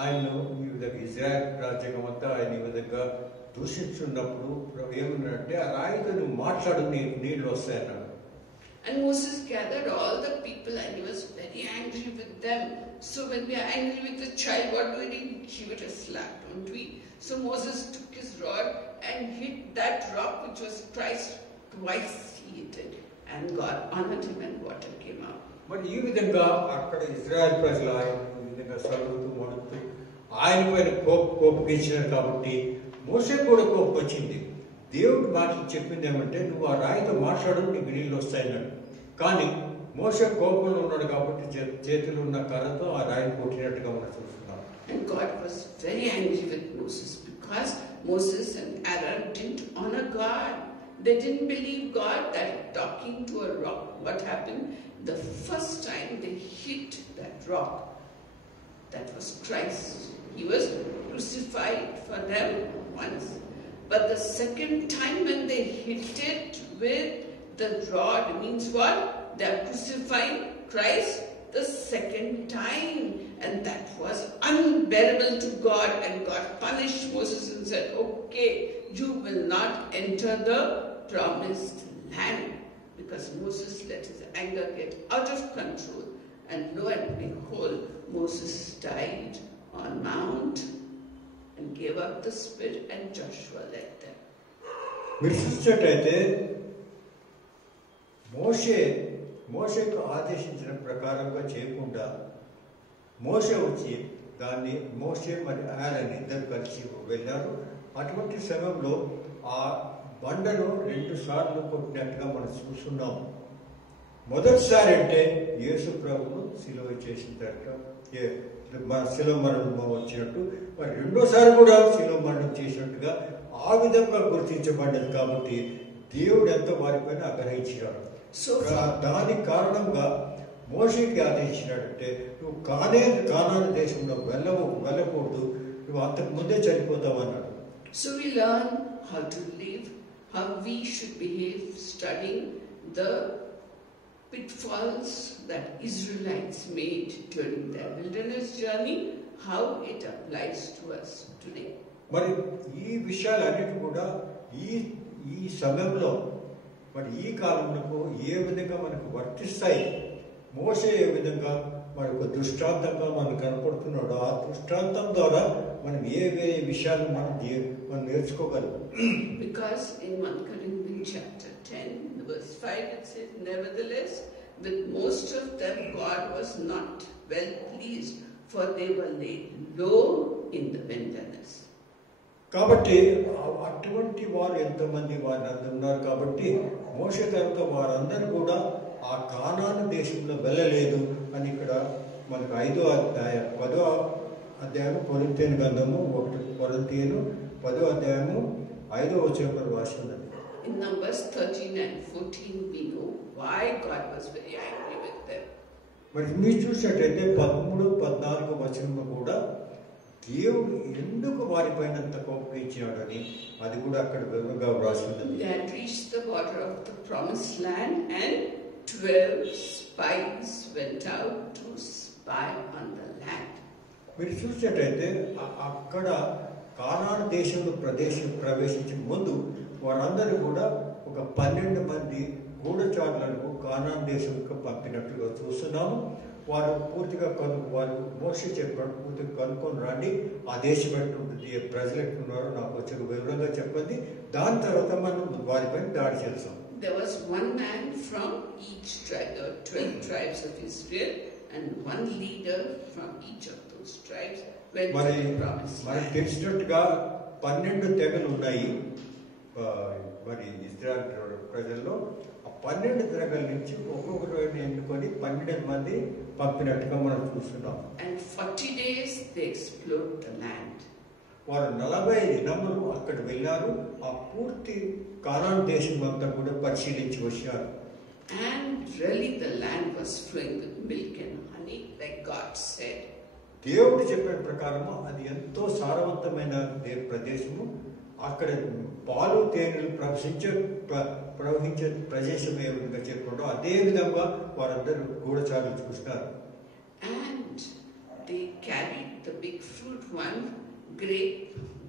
ఆయన్ను ఈ విధంగా ఇజ్రాయెల్ రాజ్యాంగం అంతా ఆయన ఈ విధంగా దూషించున్నప్పుడు ఏమన్నాడంటే ఆ రాయితో నువ్వు మాట్లాడు, నీళ్ళు వస్తాయన్నాడు. And Moses gathered all the people and he was very angry with them. So when we are angry with a child, what do we give it a slap, don't we? So Moses took his rod and hit that rock which was Christ. Twice he hit it and God honored him and water came out. మరి ఈ విధంగా అక్కడ Israel ప్రజలు ఆయన ఈ విధంగా సలుగుతూ మొడుతూ ఆయన పైన కోపగించినారు కాబట్టి మోషేకి కూడా కోపం వచ్చింది. దేవుడు మాటలు చెప్పింది ఏమంటే నువ్వు ఆ రాయితో మాట్లాడు, నీకు నీళ్ళు వస్తాయన్నాడు. కానీ మోషే కోపంలో ఉన్నాడు కాబట్టి చేతిలో ఉన్న కర్రతో ఆ రాయిని కొట్టినట్టుగా మనం చూస్తున్నాం. And God was very angry with Moses because Moses and Aaron didn't honor God. They didn't believe God that talking to a rock. What happened? The first time they hit that rock, that was Christ. He was crucified for them once. But the second time when they hit it with the rod, means what? They are crucifying Christ the second time. And that was unbearable to God. And God punished Moses and said, okay, you will not enter the promised land. Because Moses let his anger get out of control. And lo and behold, Moses died on Mount and gave up the spirit and Joshua led them. మీరు చూసినట్టయితే మోషేకు ఆదేశించిన ప్రకారంగా చేయకుండా మోషే వచ్చి దాన్ని మోషే మరియు Aaron ఇద్దరు కలిసి వెళ్ళారు. అటువంటి సమయంలో ఆ బండను 2 సార్లు కొట్టినట్టుగా మనం చూస్తున్నాం. మొదటిసారి అంటే యేసు ప్రభువును సిలువ చేసిన తర్వాత శిలువ మరణం వచ్చినట్టు, మరి రెండోసారి కూడా శిలువ మరణం చేసినట్టుగా ఆ విధంగా గుర్తించబడ్డది. కాబట్టి దేవుడు ఎంతో వారిపైన ఆగ్రహించాడు. So దాని కారణంగా మోషేకి ఆదేశించినట్టే నువ్వు కానాను దేశంలో వెళ్ళకూడదు, నువ్వు అంతకు ముందే చనిపోతావు అన్నాడు. So we learn how to live, how we should behave, studying the pitfalls that Israelites made during their wilderness journey, how it applies to us today. మరి ఈ విషయాలన్నిటి కూడా ఈ సమయంలో మరి ఈ కాలంలో ఏ విధంగా మనకు వర్తిస్తాయి, మోషే ఏ విధంగా మనకు దృష్టాంతంగా మనకు కనపడుతున్నాడో ఆ దృష్టాంతం ద్వారా మనం ఏ విషయాలు మనం నేర్చుకోగలం. Because in 1 Corinthians chapter 10 verse 5 it says, nevertheless with most of them God was not well pleased, for they were laid low in the wilderness. కాబట్టి అటువంటి వారు ఎంతోమంది వారు ఉన్నారు. కాబట్టి మోషే తర్వాత వారందరూ కూడా ఆ కానాను దేశంలో వెళ్ళలేదు అని ఇక్కడ మనకు 10వ అధ్యాయం కొరింథీయుల గ్రంథము 1 కొరింథీయులు 10వ అధ్యాయము 5వ వచనంలో రాసి ఉన్నది. In Numbers 13 and 14 we know why God was very angry with them. మరి మీరు చూసినట్టయితే 13, 14 వచనంలో కూడా దేవుడు ఎందుకు వారిపైన అంత కోపించాడని అది కూడా అక్కడ వివరంగా వ్రాసి ఉన్నది. They had reached the border of the promised land and 12 spies went out to spy on the land. మీరు చూసినట్టయితే అక్కడ కానాను దేశంలో ప్రవేశించే ముందు వారందరూ కూడా ఒక 12 మంది గూఢచారులను కానాను దేశంకు పంపినట్టుగా చూస్తున్నాము. వారు పూర్తిగా వారు మోషే చెప్పాడు, పూర్తిగా కనుక్కొని రండి, ఆ దేశం ఎట్లుంటుంది, ప్రజలు ఎట్లున్నారో నాకు వచ్చే వివరంగా చెప్పండి, దాని తర్వాత మనం వారిపైన దాడి చేస్తాం. There was one man from each tribe. There were 12 tribes of Israel and one leader from each of those tribes went to the promised land. మనకు తెలిసినట్టుగా 12 తెగలు ఉన్నాయి మరి ఇజ్రాయెల్ ప్రజల్లో. ఆ 12 తెగల నుంచి ఒక్కొక్కరిని ఎన్నుకొని 12 మంది పంపినట్టుగా మనం చూస్తున్నాం. And 40 days they explored the land. వారు 40 దినములు అక్కడ వెళ్ళారు. ఆ పూర్తి కానాను దేశం అంతా కూడా పరిశీలించి వచ్చారు. And really the land was flowing with milk and honey, like God said. దేవుడు చెప్పిన ప్రకారము అది ఎంతో సారవంతమైన ప్రదేశము. అక్కడ పాలు తేనెలు ప్రవహించే ప్రదేశం ఏ విధంగా చెప్పాడో అదే విధంగా వారందరూ గూఢచారులు చూస్తారు. And they carried the big fruit, one grape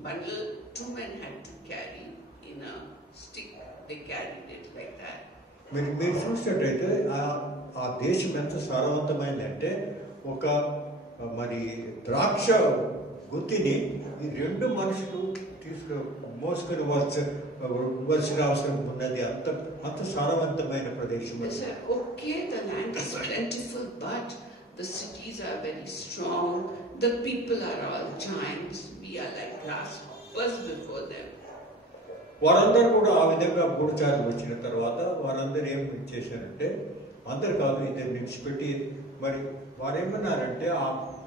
bundle, 2 men had to carry in a stick. They carried it like that. మీరు చూసినట్టయితే ఆ దేశం ఎంత సారవంతమైందంటే ఒక మరి ద్రాక్ష గుత్తిని ఈ 2 మనుషులు మోసుకొని వలసిన అవసరం ఉన్నది. అంత సారవంతమైన ప్రదేశం. They said, okay, the land is plentiful, but the cities are very strong, the people are all giants, we are like grasshoppers before them. వారందరూ కూడా ఆ విధంగా గూఢచారులు వచ్చిన తర్వాత వారందరూ ఏం చేశారంటే, అందరు కాదు ఇద్దరు విడిచిపెట్టి మరి వారేమన్నారంటే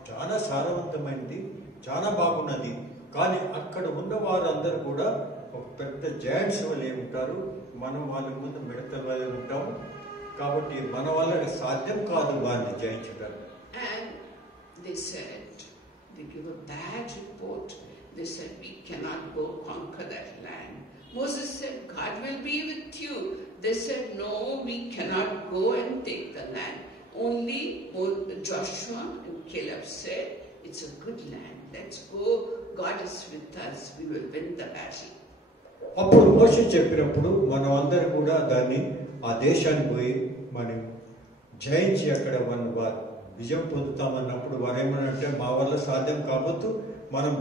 చాలా సారవంతమైనది, చాలా బాగున్నది, కానీ అక్కడ ఉన్న వారందరూ కూడా ఒక పెద్ద జాయింట్స్ వల్లే ఉంటారు, మనం వాళ్ళ ముందు మిడతల వల్ల ఉంటాము, కాబట్టి మన వల్ల సాధ్యం కాదు వారిని జయించడం. And they said, they give a bad report. They said, we cannot go conquer that land. Moses said, God will be with you. They said, no, we cannot go and take the land. Only Joshua and Caleb said, it's a good land, let's go, God is with us, we will win the battle. అప్పుడు మోషే చెప్పినప్పుడు మనం అందరం కూడా దాన్ని ఆ దేశానికి పోయి మనం జయించి అక్కడ మనం విజయం పొందుతామన్నప్పుడు వారేమన్నారంటే మా వల్ల సాధ్యం కావద్దు, మనం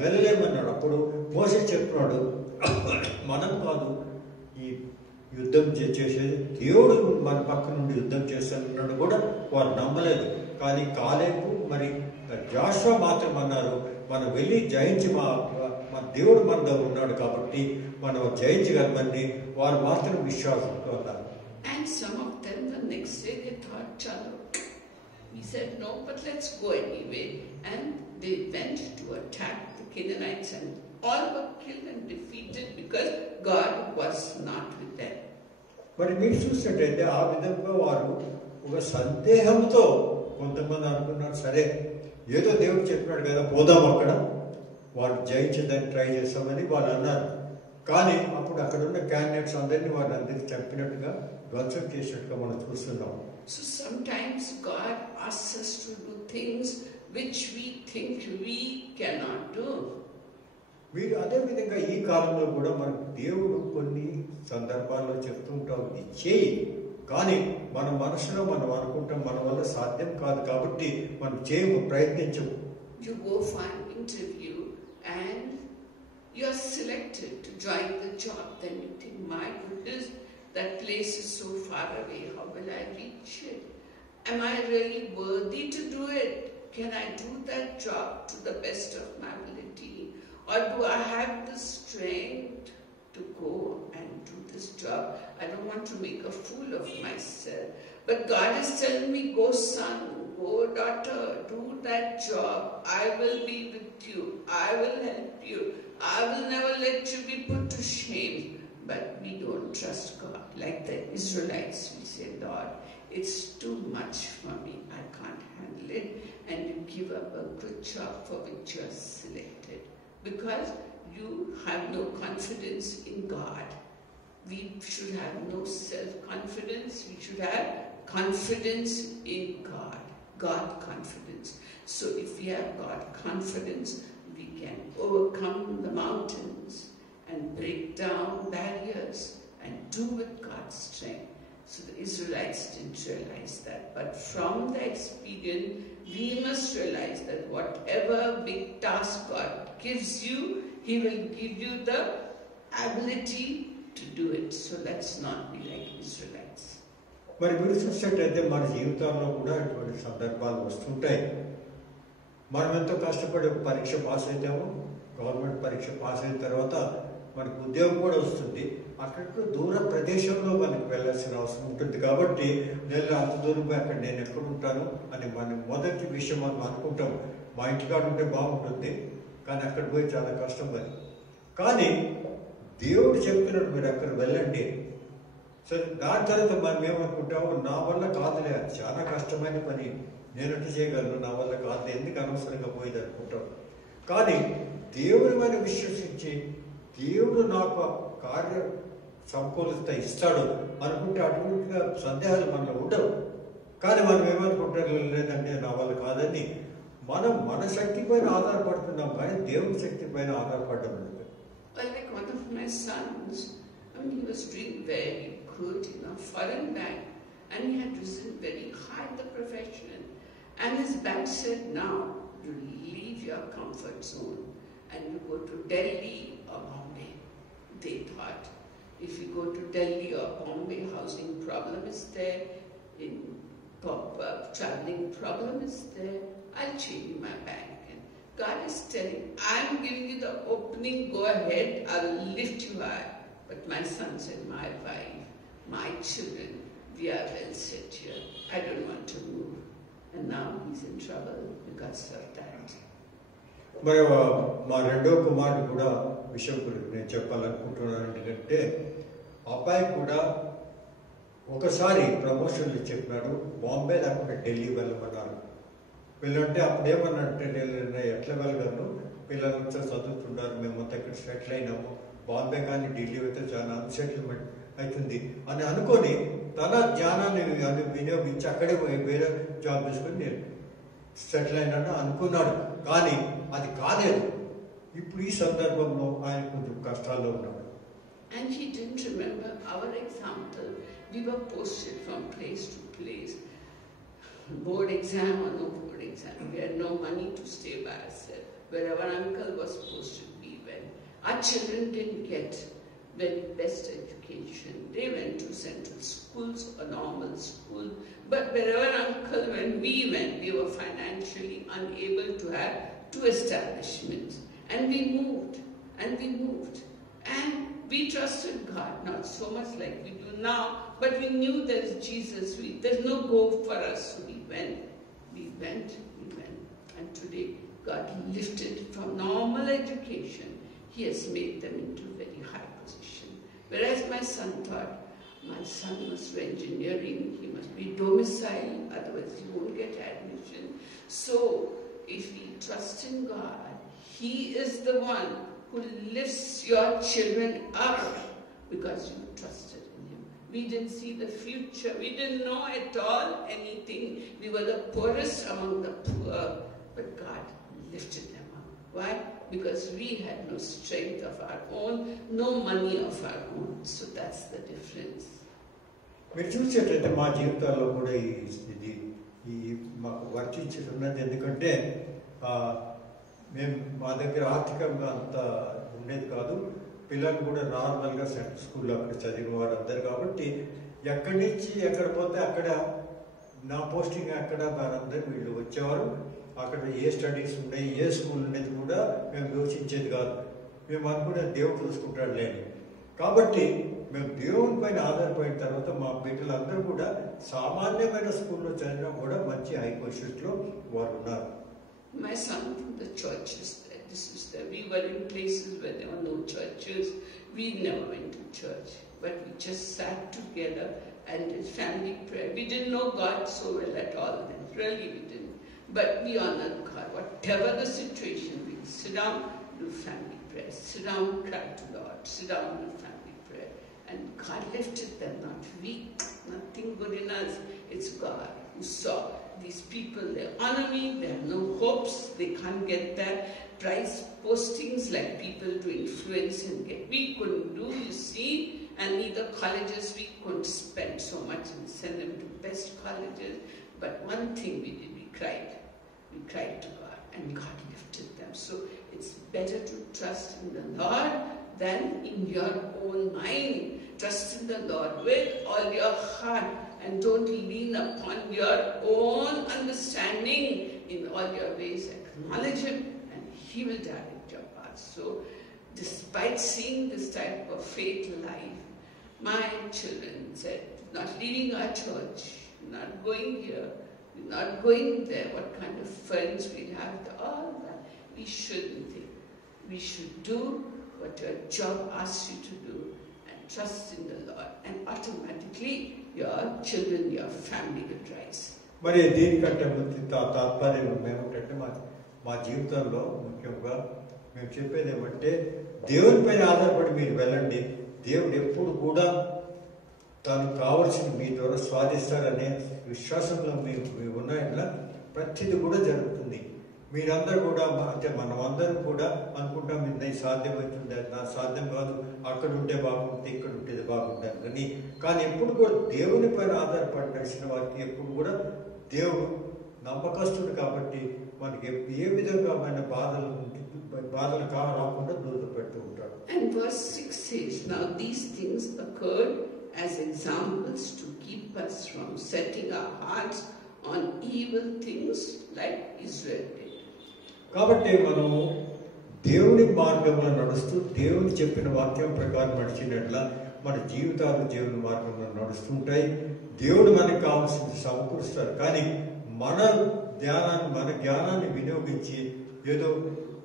వెళ్ళలేమన్నాడు. అప్పుడు మోషే చెప్పినాడు, మనం కాదు ఈ యుద్ధం చేసేది, దేవుడు మన పక్క నుండి యుద్ధం చేస్తానన్నాడు కూడా వారు నమ్మలేదు. కానీ కాలేబు మరి జాషువా మాత్రం అన్నారు, మనం వెళ్ళి జయించి మన దేవుడు మనలో ఉన్నాడు కాబట్టి మనం జయించగలమని వారు మాత్రం విశ్వాసంతో ఉన్నారు. And some of them the next day they thought, chalo, we said no, but let's go anyway, and they went to attack the Canaanites and all were killed and defeated because God was not with them. మరి మీరు చూసినట్టయితే ఆ విధంగా వారు ఒక సందేహంతో కొంతమంది అనుకున్నారు, సరే ఏదో దేవుడు చెప్పినాడు కదా పోదాం అక్కడ, వాళ్ళు జయించడానికి ట్రై చేస్తామని వాళ్ళు అన్నారు. కానీ అప్పుడు అక్కడ ఉన్న క్యాండిడేట్స్ అందరినీ వాళ్ళందరికీ చెప్పినట్టుగా ధ్వంసం చేసినట్టుగా మనం చూస్తున్నాం. So sometimes God asks us to do things which we think we cannot do. మీరు అదే విధంగా ఈ కాలంలో కూడా మనకు దేవుడు కొన్ని సందర్భాల్లో చెప్తుంటాం, ఇది చేయి, కానీ మన మనసులో మనం అనుకుంటాం మన వల్ల సాధ్యం కాదు కాబట్టి మనం చేయము, ప్రయత్నించము. You go for an interview and you are selected to join the job. Then you think, my goodness, that place is so far away. How will I reach it? Am I really worthy to do it? Can I do that job to the best of my ability? Or do I have the strength to go and do this job? I don't want to make a fool of myself. But God is telling me, go son, go daughter, do that job. I will be with you. I will help you. I will never let you be put to shame. But we don't trust God. Like the Israelites, we say, Lord, it's too much for me. I can't handle it. And you give up a good job for which you are selected. Because you have no confidence in God. We should have no self-confidence. We should have confidence in God. God confidence. So if we have God confidence, we can overcome the mountains and break down barriers and do with God's strength. So the Israelites didn't realize that. But from the experience, we must realize that whatever big task God gives you, He will give you the ability to do it. So let's not be like Israelites. మరి మీరు చూసినట్టయితే మన జీవితంలో కూడా ఇటువంటి సందర్భాలు వస్తుంటాయి. మనం ఎంతో కష్టపడి పరీక్ష పాస్ అవుతాము, గవర్నమెంట్ పరీక్ష పాస్ అయిన తర్వాత మనకు ఉద్యోగం కూడా వస్తుంది. అక్కడికి దూర ప్రదేశంలో మనకు వెళ్ళాల్సిన అవసరం ఉంటుంది. కాబట్టి నేను అంత దూరం అక్కడ నేను ఎక్కడ ఉంటాను అని మన మొదటి విషయం మనం అనుకుంటాం. మా ఇంటికాడ ఉంటే బాగుంటుంది, కానీ అక్కడ పోయి చాలా కష్టం అది. కానీ దేవుడు చెప్తున్నాడు మీరు అక్కడ వెళ్ళండి. సరే దాని తర్వాత మనం ఏమనుకుంటాము, నా వల్ల కాదులే, అది చాలా కష్టమైన పని, నేనంటే చేయగలను, నా వల్ల కాదు, ఎందుకు అనవసరంగా పోయేది అనుకుంటాం. కానీ దేవుని మీద విశ్వసించి దేవుడు నాకు కార్య సమకూలత ఇస్తాడు అనుకుంటే అటువంటి సందేహాలు మనలో ఉండవు. కానీ మనం ఏమనుకుంటారు, లేదంటే నా వల్ల కాదని మనం మన శక్తి పైన ఆధారపడుతున్నాం, కానీ దేవుని శక్తి పైన ఆధారపడడం లేదు. Well, like one of my sons, he was doing very good in a foreign bank, and he had risen very high in the profession. And his bank said, now you leave your comfort zone and you go to Delhi or Bombay. They thought, if you go to Delhi or Bombay, housing problem is there, in traveling problem is there, I'll change my bank. And God is telling, I'm giving you the opening, go ahead, I will lift you high. But my son said, my wife, my children, we are well set here. I don't want to move. And now he's in trouble because of that. మరి మా రెండో కుమారుడు కూడా విషయం గురించి నేను చెప్పాలనుకుంటున్నాను. ఎందుకంటే అబ్బాయి కూడా ఒకసారి ప్రమోషన్లు చెప్పినాడు, బాంబే లేకుండా ఢిల్లీ వెళ్ళమన్నారు. వెళ్ళంటే అప్పుడేమన్నంటే నేను ఎట్లా వెళ్ళగలను, పిల్లలంతా చదువుతున్నారు, మేమంతా ఇక్కడ సెటిల్ అయినాము, బాంబే కానీ ఢిల్లీ అయితే చాలా అన్సెటిల్మెంట్ అవుతుంది అని అనుకొని తన జ్ఞానాన్ని వినియోగించి అక్కడే వేరే జాబ్ తీసుకొని నేను సెటిల్ అయినాను అనుకున్నాడు. కానీ అది కాలేదు. ఇప్పుడు ఈ సందర్భంలో ఆయన కొంచెం కష్టాల్లో ఉన్నాడు. And he didn't remember our example. We were posted from place to place. Board exam or no board exam. We had no money to stay by ourselves. Wherever uncle was posted, we went. Our children didn't get very best education. They went to central schools or normal school. But wherever uncle went, we went. We were financially unable to have 2 establishments. And we moved. And we moved. And we trusted God, not so much like we do now, but we knew there is Jesus. There's no go for us. So we went. And today, God lifted from normal education. He has made them into very high position. Whereas my son thought, My son must do engineering, he must be domiciled, otherwise he won't get admission. So, if we trust in God, He is the one who lifts your children up because you trusted in Him. We didn't see the future. We didn't know at all anything. We were the poorest among the poor, but God lifted them up. Why? Because we had no strength of our own, no money of our own. So that's the difference. మీరు చూసేటట్టే మా జీవితాల్లో కూడా ఈ మాకు వర్తించుతున్నది. ఎందుకంటే మేము మా దగ్గర ఆర్థికంగా అంత ఉండేది కాదు. పిల్లలు కూడా నార్మల్గా సెంట్రల్ స్కూల్లో అక్కడ చదివిన వారందరు కాబట్టి ఎక్కడి నుంచి ఎక్కడ పోతే అక్కడ నా పోస్టింగ్ అక్కడ వారందరూ వీళ్ళు వచ్చేవారు. అక్కడ ఏ స్టడీస్ ఉన్నాయి, ఏ స్కూల్ ఉండేది కూడా మేము యోచించేది కాదు. మేము అనుకునే దేవుడు చూసుకుంటాడు లేని. కాబట్టి మేము దేవుని పైన ఆధారపడిన తర్వాత మా బిడ్డలందరూ కూడా సామాన్యమైన స్కూల్లో చదివినా కూడా మంచి హై పొజిషన్స్లో వారు ఉన్నారు. My son, the churches, this is there. We were in places where there were no churches. We never went to church, but we just sat together and did family prayer. We didn't know God so well at all then. Really, we didn't. But we honored God. Whatever the situation, we sit down, do family prayer. Sit down, cry to Lord. Sit down, do family prayer. And God lifted them, not we, nothing good in us. It's God who saw these people. They honor me, they have no hopes, they can't get their prize postings like people to influence and get. We couldn't do, you see, and neither colleges, we couldn't spend so much and send them to best colleges. But one thing we did, we cried. We cried to God and God lifted them. So it's better to trust in the Lord than in your own mind. Trust in the Lord with all your heart and don't lean upon your own understanding. In all your ways acknowledge Him and He will direct your path. So despite seeing this type of faith life, my children said, not leaving our church, not going here, not going there, what kind of friends we'd have, all that. We shouldn't think. We should do what your job asks you to do and trust in the Lord, and automatically your children, your family will rise. మరి దీనికంటే తాత్పర్యం ఏమిటంటే మా జీవితంలో ముఖ్యంగా మేము చెప్పేది ఏమంటే దేవుని పైన ఆధారపడి మీరు వెళ్ళండి. దేవుడు ఎప్పుడు కూడా తాను కావలసిన మీ ద్వారా స్వాదిస్తారనే విశ్వాసంలో మీరు ఉన్నాయట్లా ప్రతిదీ కూడా జరుగుతుంది. మీరందరూ కూడా అంటే మనం అందరం కూడా అనుకుంటాం ఇది సాధ్యమవుతుంది, నా సాధ్యం కాదు, అక్కడ ఉంటే బాగుంటుంది, ఇక్కడ ఉంటేది బాగుంటుంది కానీ ఎప్పుడు కూడా దేవుని పైన ఆధారపడాల్సిన వారికి ఎప్పుడు కూడా దేవుడు నమ్మకస్తుడు కాబట్టి మనకి ఏ విధంగా మన బాధలు రాకుండా దూరం పెడుతూ ఉంటాడు. And verse 6 says, now these things occurred as examples to keep us from setting our hearts on evil things like Israel did. కాబట్టి మనము దేవుని మార్గంలో నడుస్తూ దేవుని చెప్పిన వాక్యం ప్రకారం నడిచినట్ల మన జీవితాలు దేవుని మార్గంలో నడుస్తుంటాయి. దేవుడు మనకు కావాల్సింది సమకూరుస్తారు. కానీ మన జ్ఞానాన్ని వినియోగించి ఏదో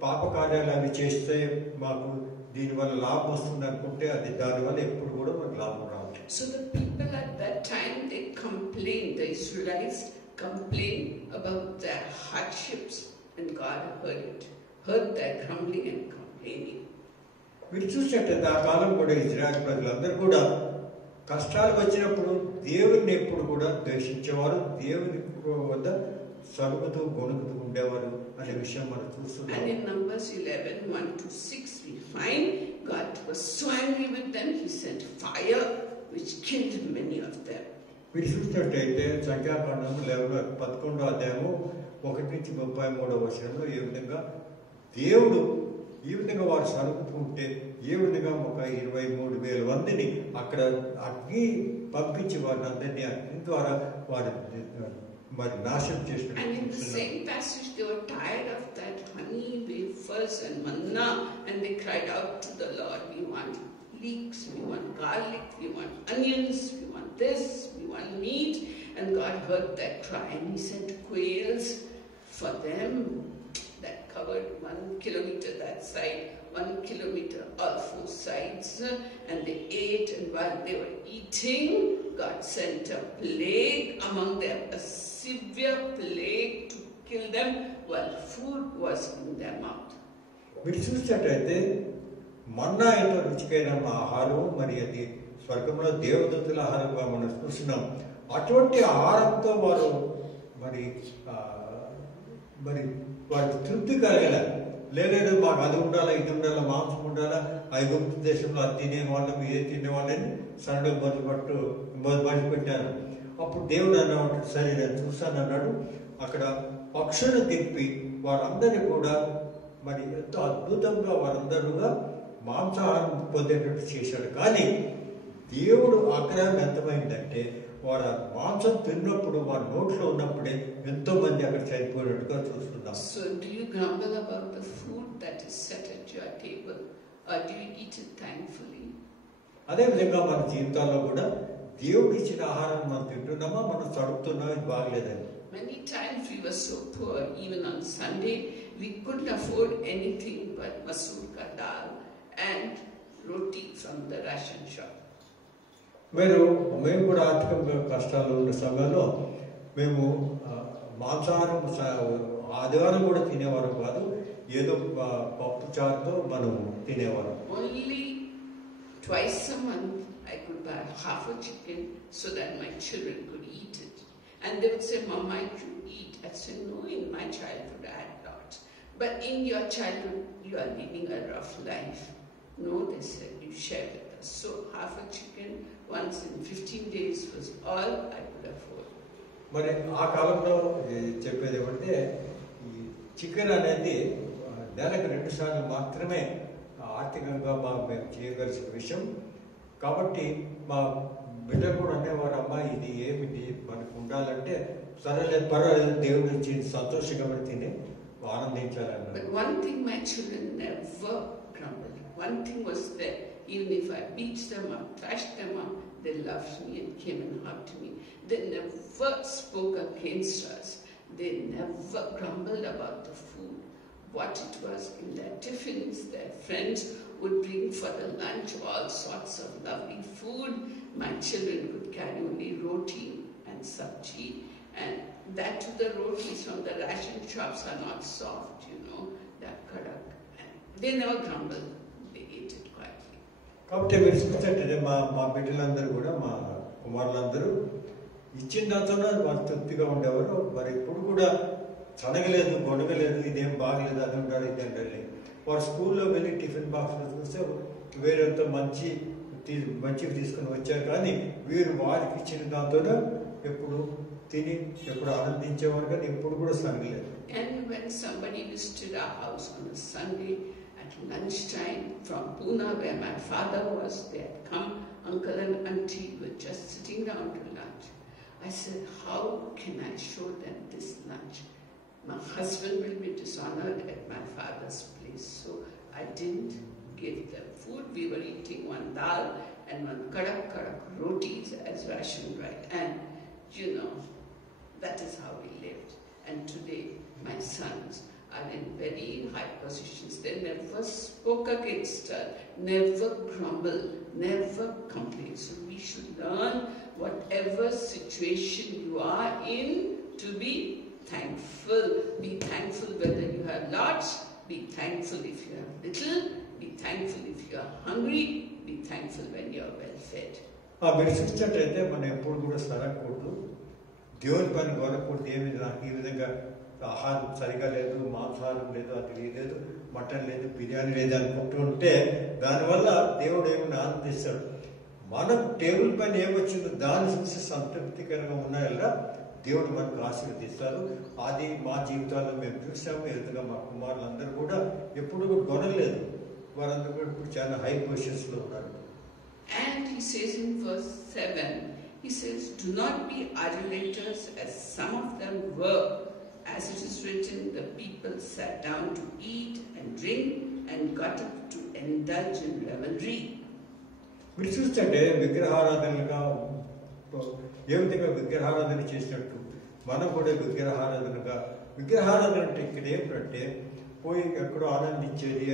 పాప కార్యాలు అవి చేస్తే మాకు దీనివల్ల లాభం వస్తుంది అనుకుంటే అది దానివల్ల ఎప్పుడు కూడా మనకు లాభం రాదు. So the people at that time, they complained, the Israelites complained about their hardships, and God heard their grumbling and complaining. మీరు చూసినట్టయితే ఆ కాలం కూడా ఇజ్రాయెల్ ప్రజలందరూ కూడా కష్టాలు వచ్చినప్పుడు దేవుని ఎప్పుడు కూడా ద్వేషించేవారు, దేవుని వద్ద సరుగుతూ గొణుకుతూ ఉండేవారు అనే విషయం మనం చూస్తున్నాం. And in Numbers 11:1-6 we find God was so angry with them, He sent fire which killed many of them. మీరు చూసినట్టయితే సంఖ్యాకాండము 11వ అధ్యాయము 1-33 ఏ విధంగా దేవుడు ఈ విధంగా వారు సరుగుతూ ఉంటే ఏ విధంగా ఒక 23,000 మందిని అక్కడ అగ్ని పంపించి వారిని అందరినీ అగ్ని ద్వారా వారి మరి నాశనం చేసిన. And in the same passage they were tired of that honey, wafers and manna, and they cried out to the Lord, we want leeks, we want garlic, we want onions, we want this, we want meat. And God heard that cry and He sent quails for them that covered 1 kilometer that side, 1 kilometer all four sides, and they ate, and while they were eating, God sent a plague among them, a severe plague to kill them while food was in their mouth. మీరు చూసినట్టయితే మన్నా ఎంతో రుచికైన ఆహారం, మరి అది స్వర్గంలో దేవదూతల ఆహారంగా మనం చూస్తున్నాం. అటువంటి ఆహారంతో వారు మరి వారికి తృప్తి కలగల. లేదు మాకు అది ఉండాలా, ఇది ఉండాలా, మాంసం ఉండాలా, ఐగుప్తు దేశంలో అది తినేవాళ్ళం, ఇది తినేవాళ్ళని సరళ మొదలు పెట్టారు. అప్పుడు దేవుడు అన్నమాట, సరే నేను చూస్తాను అన్నాడు. అక్కడ పక్షులను తిప్పి వారందరినీ కూడా మరి ఎంతో అద్భుతంగా వారందరూగా మాంసాహారం పొందేటట్టు చేశాడు. కానీ దేవుడు ఆగ్రహం ఎంతమైందంటే వారు మాంసం తిన్నప్పుడు వారి నోట్లో ఉన్నప్పుడే ఎంతో మంది అక్కడ చనిపోయినట్టుగా చూస్తున్నాం. So do you grumble about the food that is set at your table, or do you eat it thankfully? అదేవిధంగా మన జీవితాల్లో కూడా దేవుడు ఇచ్చిన ఆహారాన్ని మనం తింటున్నామా, మనం చదువుతున్నాం ఇది బాగలేదని. Many times we were so poor, even on Sunday, we couldn't afford anything but masoor ka dal and roti from the ration shop. మేము కూడా ఆర్థికంగా కష్టాలు ఉన్న సమయంలో మేము మాంసాహారం ఆదివారం కూడా తినేవారు కాదు, ఏదో పప్పు చారుతో మనం తినేవారు. Only twice a month I could buy half a chicken so that my children could eat it. And they would say, Mama, you eat. I'd say, no, in my childhood I had lots. But in your childhood you are leading a rough life. No, they said, you share with us. So half a chicken once in 15 days was all I could afford. మరి ఆ కాలంలో చెప్పేది ఏమంటే ఈ chicken అనేది నెలకు 2 సార్లు మాత్రమే ఆర్థికంగా మేము చేయగలిసిన విషయం. కాబట్టి మా బిడ్డలు కూడా అనేవారు, అమ్మా ఇది ఏమిటి మనకు ఉండాలంటే సరేలే పర్వాలేదు, దేవుడు నుంచి సంతోషంగా తిని ఆనందించాలన్నారు. But one thing my children never grumbled. One thing was that even if I beat them up, thrashed them up, they loved me and came and hugged me. They never spoke against us. They never grumbled about the food. What it was in their tiffins, their friends would bring for the lunch all sorts of lovely food. My children could carry only roti and sabji, and that to the rotis from the ration shops are not soft, they are kadak. And they never grumbled. They ate it quietly. కాబట్టి మీరు చూసినట్టయితే మా బిడ్డలందరూ కూడా, మా కుమారులందరూ ఇచ్చిన దాంతోనే వాళ్ళు తృప్తిగా ఉండేవారు. మరి ఇప్పుడు కూడా చనగలేదు, గొడగలేదు, ఇదేం బాగలేదు, అది ఉండాలి, ఇది ఉండాలి. వారు స్కూల్లో వెళ్ళి టిఫిన్ బాక్స్లో చూస్తే వేరేంత మంచివి తీసుకుని వచ్చారు. కానీ వీరు వారికి ఇచ్చిన దాంతోనే ఎప్పుడు తిని ఎప్పుడు ఆనందించేవారు, కానీ ఎప్పుడు కూడా సనగలేదు. And when somebody visited our house on a Sunday at lunchtime from Pune, where my father was, they had come, uncle and auntie were just sitting down to lunch. I said, how can I show them this lunch? My husband will be dishonored at my father's place. So I didn't give them food. We were eating one dal and one kadak rotis as ration, right? And that is how we lived. And today my sons are in very high positions. They never spoke against us, never grumble, never complain. So we should learn, whatever situation you are in, to be thankful. Be thankful whether you have lots. Be thankful if you have little. Be thankful if you are hungry. Be thankful when you are well fed. మీరు చూసినట్టయితే మనం ఎప్పుడు కూడా సరగకూడదు, దేవుని పని కొనకూడదు. నాకు ఈ విధంగా ఆహారం సరిగా లేదు, మాంసాహారం లేదు, అది లేదు, మటన్ లేదు, బిర్యానీ లేదు అనుకుంటూ ఉంటే దానివల్ల దేవుడు ఏమైనా ఆనందిస్తాడు. మనం టేబుల్ పైన ఏమొచ్చిందో దాన్ని చూసి సంతృప్తికరంగా ఉన్నాయల్లా దేవుడు మనకు ఆశీర్వదిస్తారు. అది మా జీవితాల్లో మేము చూసాము. ఎదురుగా మా కుమారులందరూ కూడా ఎప్పుడు కొనలేదు, వారందరూ కూడా ఇప్పుడు చాలా హై పొజిషన్స్లో ఉన్నారు. And he says in verse 7, he says, do not be idolaters as some of them were. As it is written, the people sat down to eat and drink and got up to indulge in revelry. మీరు చూస్తుంటే విగ్రహారాధనలుగా ఏ విధంగా విగ్రహారాధన చేసినట్టు మనం కూడా విగ్రహారాధన అంటే ఇక్కడ ఏమిటంటే పోయి ఎక్కడో ఆనందించేది,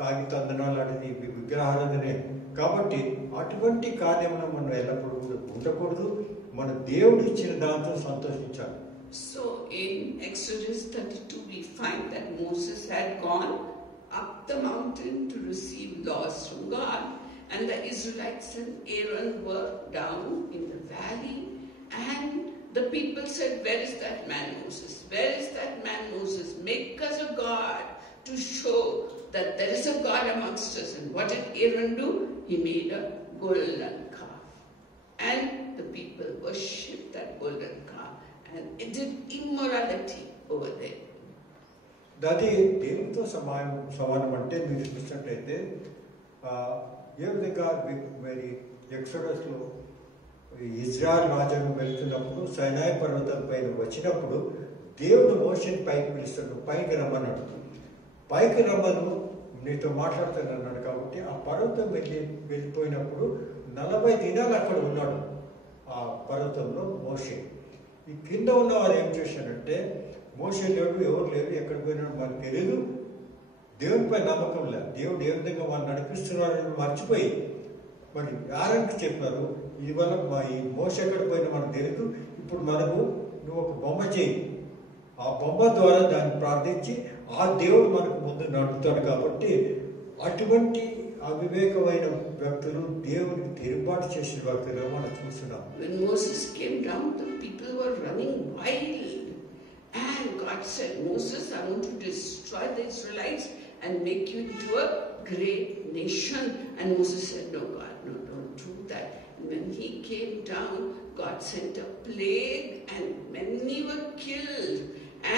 తాగి తందనాలు ఆడేది విగ్రహారాధనే. కాబట్టి అటువంటి కార్యమును మనం ఎల్లప్పుడూ ఉండకూడదు. మన దేవుడు ఇచ్చిన దాంతో సంతోషించాలి. So in Exodus 32 we find that Moses had gone up the mountain to receive laws from God, and the Israelites and Aaron were down in the valley, and the people said, "Where is that man Moses? Where is that man Moses? Make us a god to show that there is a God amongst us." And what did Aaron do? He made a golden calf, and the people worshipped that golden calf, and it did immorality over there. అది దేవునితో సమానం అంటే మీరు చూసినట్లయితే ఏ విధంగా మరి ఎక్సోడస్లో Israel రాజ్యం వెళ్తున్నప్పుడు సైనాయి పర్వతం పైన వచ్చినప్పుడు దేవుడు మోషేని పైకి పిలుస్తాడు, పైకి రమ్మన్నాడు. పైకి రమ్మను, నీతో మాట్లాడుతానన్నాడు. కాబట్టి ఆ పర్వతం వెళ్ళిపోయినప్పుడు 40 దినాలు అక్కడ ఉన్నాడు ఆ పర్వతంలో మోషే. ఈ కింద ఉన్న వారు ఏం చేశారంటే, మోషే లేడు, ఎవరు లేరు, ఎక్కడికి పోయినాడు మనకు తెలియదు, దేవునిపై నమ్మకం లేదు, దేవుడు ఏ విధంగా వాళ్ళు నడిపిస్తున్నారని మర్చిపోయి మరి ఆరంకి చెప్పినారు, ఇవాళ ఈ మోషే ఎక్కడికి పోయినా మనకు తెలియదు, ఇప్పుడు మనము నువ్వు ఒక బొమ్మ చేయి, ఆ బొమ్మ ద్వారా దాన్ని ప్రార్థించి ఆ దేవుడు మనకు ముందు నడుపుతాడు. కాబట్టి అటువంటి అవివేకమైన వ్యక్తులు దేవునికి తిరుగుబాటు చేసిన వ్యక్తులు మనం చూస్తున్నాం. When Moses came down, the people were running wild, and God said, "Moses, I want to destroy the Israelites and make you into a great nation." And Moses said, "No, God, no, don't do that." And when he came down, God sent a plague, and many were killed.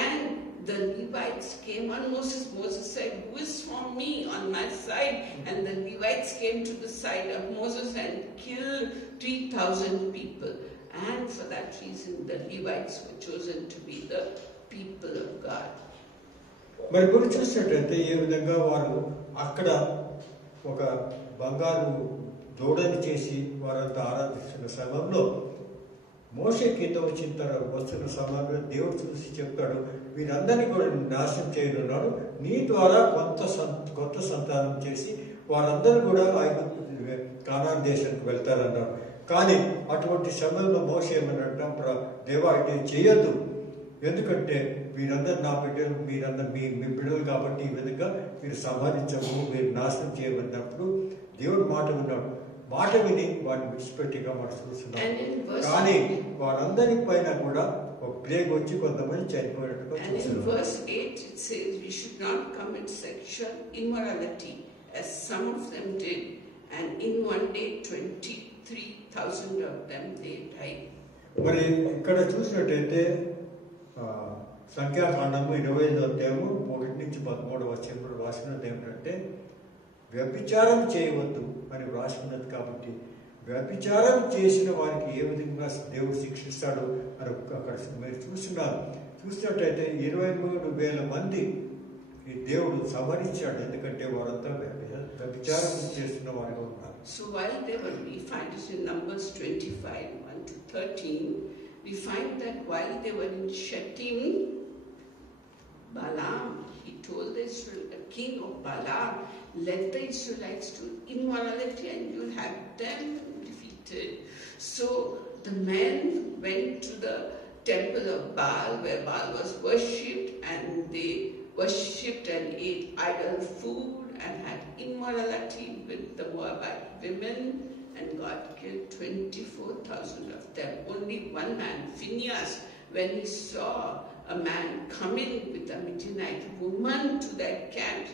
And the Levites came on Moses. Moses said, "Who is for me on my side?" And the Levites came to the side of Moses and killed 3,000 people. And for that reason, the Levites were chosen to be the people of God. మరి ఇప్పుడు చూసినట్లయితే ఏ విధంగా వారు అక్కడ ఒక బంగారు దూడని చేసి వారంతా ఆరాధిస్తున్న సమయంలో మోషే కింద వస్తున్న సమయంలో దేవుడు చూసి చెప్తాడు, వీరందరినీ కూడా నాశనం చేయనున్నాడు, నీ ద్వారా కొత్త సంతానం చేసి వారందరూ కూడా కానాన్ దేశానికి వెళ్తారన్నాడు. కానీ అటువంటి సమయంలో మోషే ఏమన్నట్టు, దేవా ఇది చేయొద్దు, ఎందుకంటే వీరందరూ నా బిడ్డలు, మీరందరూ మీ బిడ్డలు కాబట్టి ఈ విధంగా మీరు సంహరించము, మీరు నాశనం చేయమన్నప్పుడు దేవుడు మాట విన్నాడు. మాట విని వారిని విడిచిపెట్టిగా మనం చూస్తున్నాం. కానీ వారందరి పైన కూడా ఒక ప్లేగ్ వచ్చి కొంతమంది చనిపోయినట్టుగా చూస్తున్నాం. And in verse 8 it says we should not commit sexual immorality as some of them did, and in one day 23,000 of them they died. మరి ఇక్కడ చూసినట్టయితే సంఖ్యాకాండము 25వ అధ్యాయము 1-13 వచనంలో రాసినది ఏమిటంటే, వ్యభిచారం చేయవద్దు అని రాసినది. కాబట్టి వ్యభిచారం చేసిన వారికి ఏ విధంగా దేవుడు శిక్షిస్తాడు అని అక్కడ మీరు చూసినట్టయితే 23,000 మంది ఈ దేవుడు సంహరించాడు, ఎందుకంటే వారంతా వ్యభిచారం చేస్తున్న వారిగా ఉన్నారు. So while they were, we find it in Numbers 25, 1-13, we find that while they were in Shittim, Balaam, he told the king of Balaam, let the Israelites do immorality and you'll have them defeated. So the men went to the temple of Baal, where Baal was worshipped, and they worshipped and ate idol food and had immorality with the Moabite women, and God killed 24,000 of them. Only one man, Phinehas, when he saw a man coming with a Midianite woman to their camp,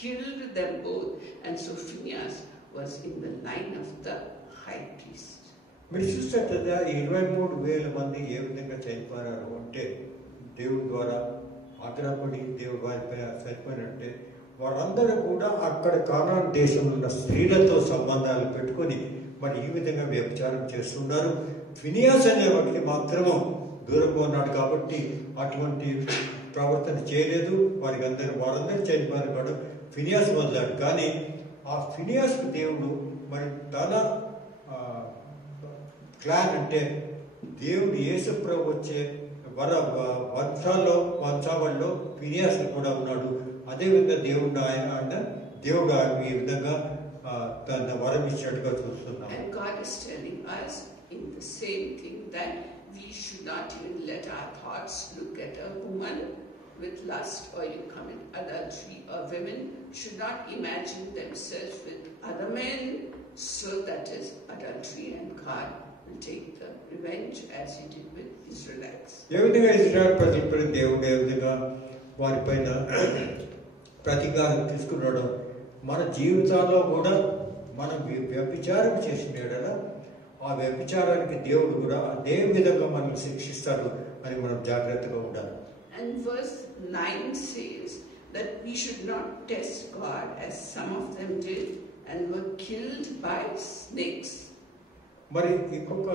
killed them both. And so Phinehas was in the line of the high priest. మీరు చూసినట్లయితే 23,000 మంది ఏ విధంగా చనిపోయారు అంటే, దేవుడి ద్వారా ఆగ్రహపడి దేవుడి వారిపై చనిపోయినట్టే వారందరూ కూడా అక్కడ కానాన్ దేశంలో ఉన్న స్త్రీలతో సంబంధాలు పెట్టుకొని మరి ఈ విధంగా వ్యభిచారం చేస్తున్నారు. ఫినియాస్ అనే వాటికి మాత్రము దూరంగా ఉన్నాడు కాబట్టి అటువంటి ప్రవర్తన చేయలేదు. వారందరూ చనిపోయారు కాదు, ఫినియాస్ వదిలాడు. కానీ ఆ ఫినియాస్ దేవుడు మరి తన క్లాన్ అంటే దేవుడు యేసుప్రభు వచ్చే వంశావళిలో ఫినియాస్ కూడా ఉన్నాడు. అదేవిధంగా దేవుడు ఈ విధంగా తన వరం ఇచ్చినట్టుగా చూస్తున్నాం. And God is telling us in the same thing that we should not even let our thoughts look at a woman with lust or you commit adultery, or women should not imagine themselves with other men, so that is adultery, and God will take the revenge as he did with Israelites. ఏ విధంగా Israel ప్రజలపై దేవుడు ఏ విధంగా వారిపైన ప్రతీకారం తీసుకున్నాడు, మన జీవితాల్లో కూడా మనం వ్యభిచారం చేసిన యెడల ఆ వ్యభిచారానికి దేవుడు కూడా అదే విధంగా మనల్ని శిక్షిస్తాడు అని మనం జాగ్రత్తగా ఉండాలి. And verse 9 says that we should not test God as some of them did and were killed by snakes. మరి ఇంకొక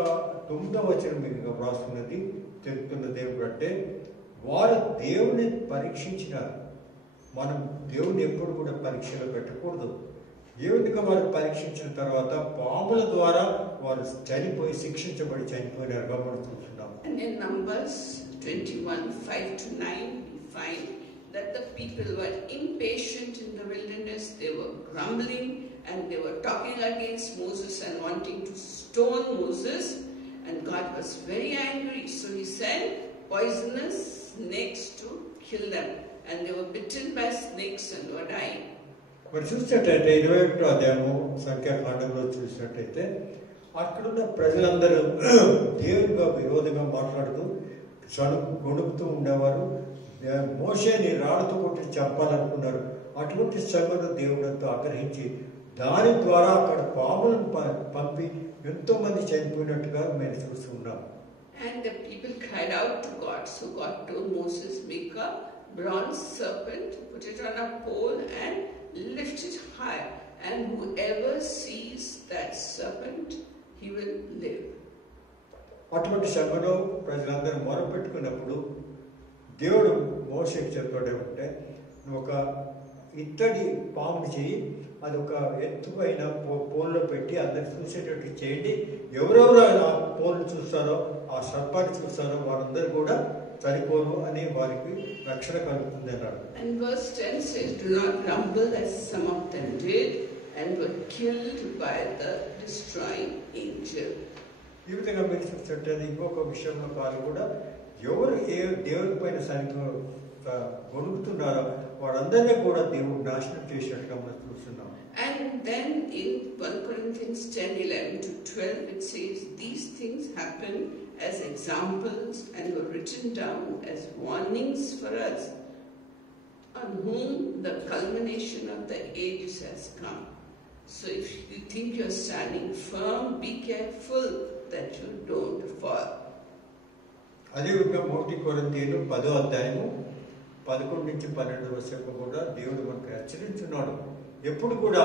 9వ వచనం మీకు వ్రాస్తున్నది చెప్తున్నది ఏమిటంటే వారు దేవుని పరీక్షించినారు. మనం దేవుని ఎప్పుడు కూడా పరీక్షలో పెట్టకూడదు. ఏ విధంగా వారు పరీక్షించిన తర్వాత పాముల ద్వారా వారు చనిపోయి శిక్షించబడి చనిపోయినారుగా మనం చూస్తున్నాం. And in Numbers 21:5-9 we find that the people were impatient in the wilderness. They were grumbling and they were talking against Moses and wanting to stone Moses, and God was very angry, so he sent poisonous snakes to kill them, and they were bitten by snakes and were dying. మరి చూసినట్టయితే 21వ అధ్యాయము సంఖ్యాకాండంలో చూసినట్టయితే అక్కడున్న ప్రజలందరూ దేవునిగా విరోధంగా మాట్లాడుతూ గొణుకుతూ ఉండేవారు. మోషేని రాళ్ళతో కొట్టి చంపాలనుకున్నారు. అటువంటి శ్రమను దేవుడంతో ఆగ్రహించి దాని ద్వారా అక్కడ పాములను పంపి ఎంతో మంది చనిపోయినట్టుగా మేము చూస్తున్నాం. And the people cried out to God, so God told Moses, make a bronze serpent, put it on a pole and lift it high, and whoever sees that serpent, he will live. అటువంటి సభలో ప్రజలందరూ మొరపెట్టుకున్నప్పుడు దేవుడు మోషేకి చెప్పాడేమంటే నువ్వు ఒక ఇత్తడి పాముని చేయి, అది ఒక ఎత్తుపైన పోల్లో పెట్టి అందరు చూసేటట్టు చేయండి. ఎవరెవరు ఆ పోల్ని చూస్తారో ఆ సర్పాన్ని చూస్తారో వారందరూ కూడా చనిపోరు అని వారికి రక్షణ కలుగుతుంది అన్నాడు. And verse 10 says, do not grumble as some of them did and were killed by the destroying angel. ఈ విధంగా మీరు చూస్తుంటే ఇంకొక విషయంలో కాదు కూడా ఎవరు ఏ దేవుని పైన గొడుగుతున్నారో వారందరినీ కూడా దేవుడు నాశనం చేసినట్టుగా మనం చూస్తున్నాం. And then in 1 Corinthians 10:11-12 it says, these things happen as examples and were written down as warnings for us, on whom the culmination of the ages has come. So if you think you're standing firm, be careful that you don't fall. అదేవిధంగా 1 కొరింథీయులు 10వ అధ్యాయము 11-12 కూడా దేవుడు మనకు హెచ్చరించున్నాడు. ఎప్పుడు కూడా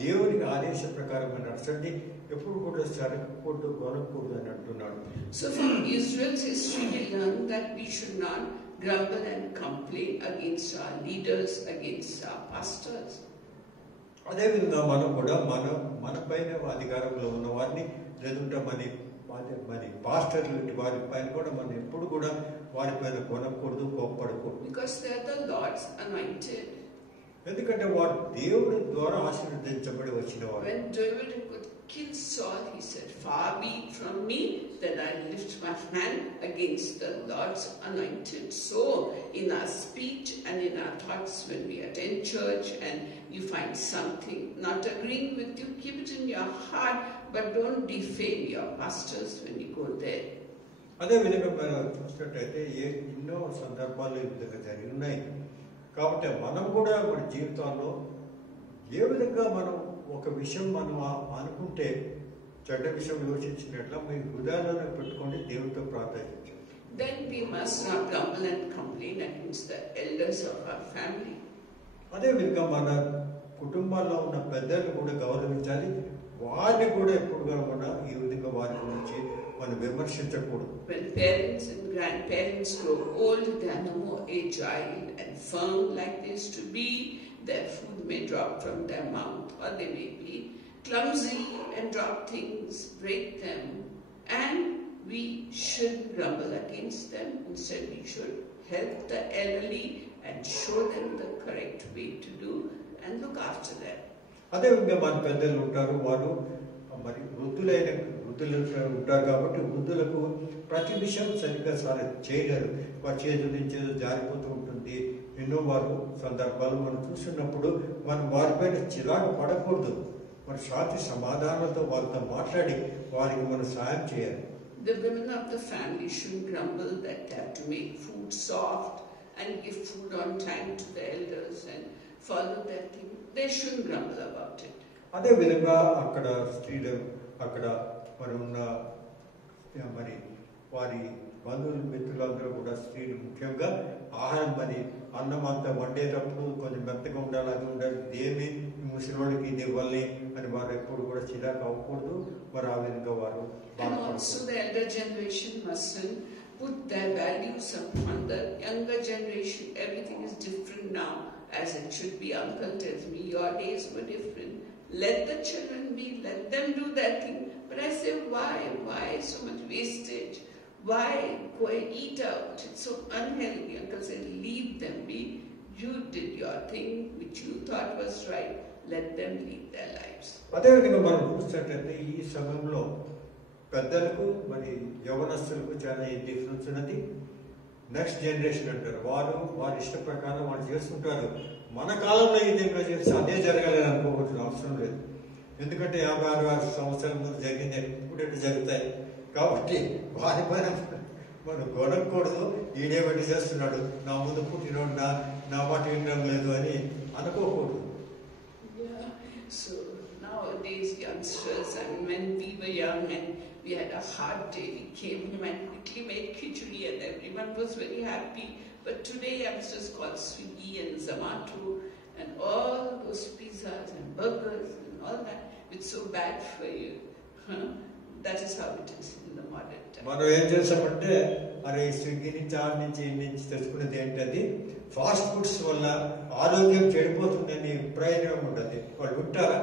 దేవునికి ఆదేశ ప్రకారం నడచండి, ఎప్పుడు కూడా సరకూడదు కొనకూడదు అని అంటున్నాడు. So from Israel's history we learn that we should not grumble and complain against our leaders, against our pastors. అదేవిధంగా మనం కూడా మన పైన అధికారంలో ఉన్న వారిని లేదంటే మరి పాస్టర్లు వారి పైన కూడా మనం ఎప్పుడు కూడా వారి పైన కొనకూడదు, కోప్పడకూడదు. Because they are the Lord's anointed. ఎందుకంటే వారు దేవుడి ద్వారా ఆశీర్వదించబడి వచ్చిన వారు. When David could kill Saul, he said, far be it from me that I lift my hand against the Lord's anointed. So in our speech and in our thoughts when we attend church and you find something not agreeing with you, keep it in your heart, but don't defame your pastors when you go there. అదే విధంగా మనం చూసినట్టయితే ఎన్నో సందర్భాలు ఈ విధంగా జరిగి ఉన్నాయి. కాబట్టి మనం కూడా మన జీవితాల్లో ఏ విధంగా మనం ఒక విషయం మనం అనుకుంటే చెడ్డ విషయం యోచించినట్ల మీ హృదయాలను పెట్టుకొని దేవుడితో ప్రార్థించండి. Then we must not grumble and complain against the elders of our family. అదే విధంగా మన కుటుంబాల్లో ఉన్న పెద్దలను కూడా గౌరవించాలి. వారిని కూడా ఎప్పుడుగా కూడా ఈ విధంగా వారి గురించి మనం విమర్శించకూడదు. When parents and grandparents grow old, they are no more agile and firm like they used to be. Their food may drop from their mouth, or they may be clumsy and drop things, break them, and we shouldn't grumble against them. Instead, we should help the elderly and show them the correct way to do and look after them. అదేవిధంగా మన పెద్దలు ఉంటారు, వారు మరి వృద్ధులు ఉంటారు కాబట్టి వృద్ధులకు ప్రతి విషయం సరిగ్గా చేయలేరు. వారి చేతుల నుంచి జారిపోతూ ఉంటుంది. ఎన్నో వారు సందర్భాలు మనం చూస్తున్నప్పుడు మనం వారిపైన చిరాకు పడకూడదు. మన శాంతి సమాధానంతో వారితో మాట్లాడి వారికి మనం సాయం చేయాలి. The women of the family shouldn't grumble that they have to make food soft and give food on time to the elders and follow that thing. They shouldn't grumble about it. అదే విధంగా అక్కడ స్త్రీలు అక్కడ మరి ఉన్న మరి వారి బంధువులు మిత్రులందరూ కూడా స్త్రీలు ముఖ్యంగా ఆహారం మరి అన్నం అంతా వండేటప్పుడు కొంచెం మెత్తగా ఉండాలి, అది ఉండాలి, దేన్ని ముసలివాడికి ఇది ఇవ్వాలి అని వారు ఎప్పుడు కూడా చిరాకు అవ్వకూడదు. మరి ఆ విధంగా వారు And also the elder generation mustn't put their values upon the younger generation. Everything is different now, as it should be. Uncle tells me your days were different. Let the children be, let them do that thing. But I say, why so much wastage? Why go and eat out? It's so unhealthy. Uncle said, leave them be. You did your thing, which you thought was right. Let them lead their lives. అదేవిధంగా మనం చూసినట్లయితే ఈ సమయంలో పెద్దలకు మరి యవనస్తులకు చాలా difference ఉన్నది. Next generation అంటారు, వారి ఇష్ట ప్రకారం వాళ్ళు చేసుకుంటారు. మన కాలంలో ఈ విధంగా చేస్తే అదే జరగాలని అనుకోవాల్సిన అవసరం లేదు. ఎందుకంటే 56 సంవత్సరాల ముందు జరిగింది ఇప్పుడు జరుగుతాయి కాబట్టి వారి పైన మనం గొడవకూడదు. ఈడేబట్టి చేస్తున్నాడు, నా ముందు పుట్టినోడు నా మాట వినడం లేదు అని అనుకోకూడదు. So nowadays youngsters, and when we were young and we had a hard day, we came home and quickly made khichdi and everyone was very happy. But today youngsters call Swiggy and Zomato and all those pizzas and burgers and all that. It's so bad for you. That is how it is in the modern time. మనం ఏం చేస్తామంటే అరే Swiggy నుంచి ఆ నుంచి ఈ నుంచి తెచ్చుకునేది ఏంటది ఫాస్ట్ ఫుడ్స్ వల్ల ఆరోగ్యం చెడిపోతుందని ప్రయోజనం ఉంటుంది. వాళ్ళు వింటారా?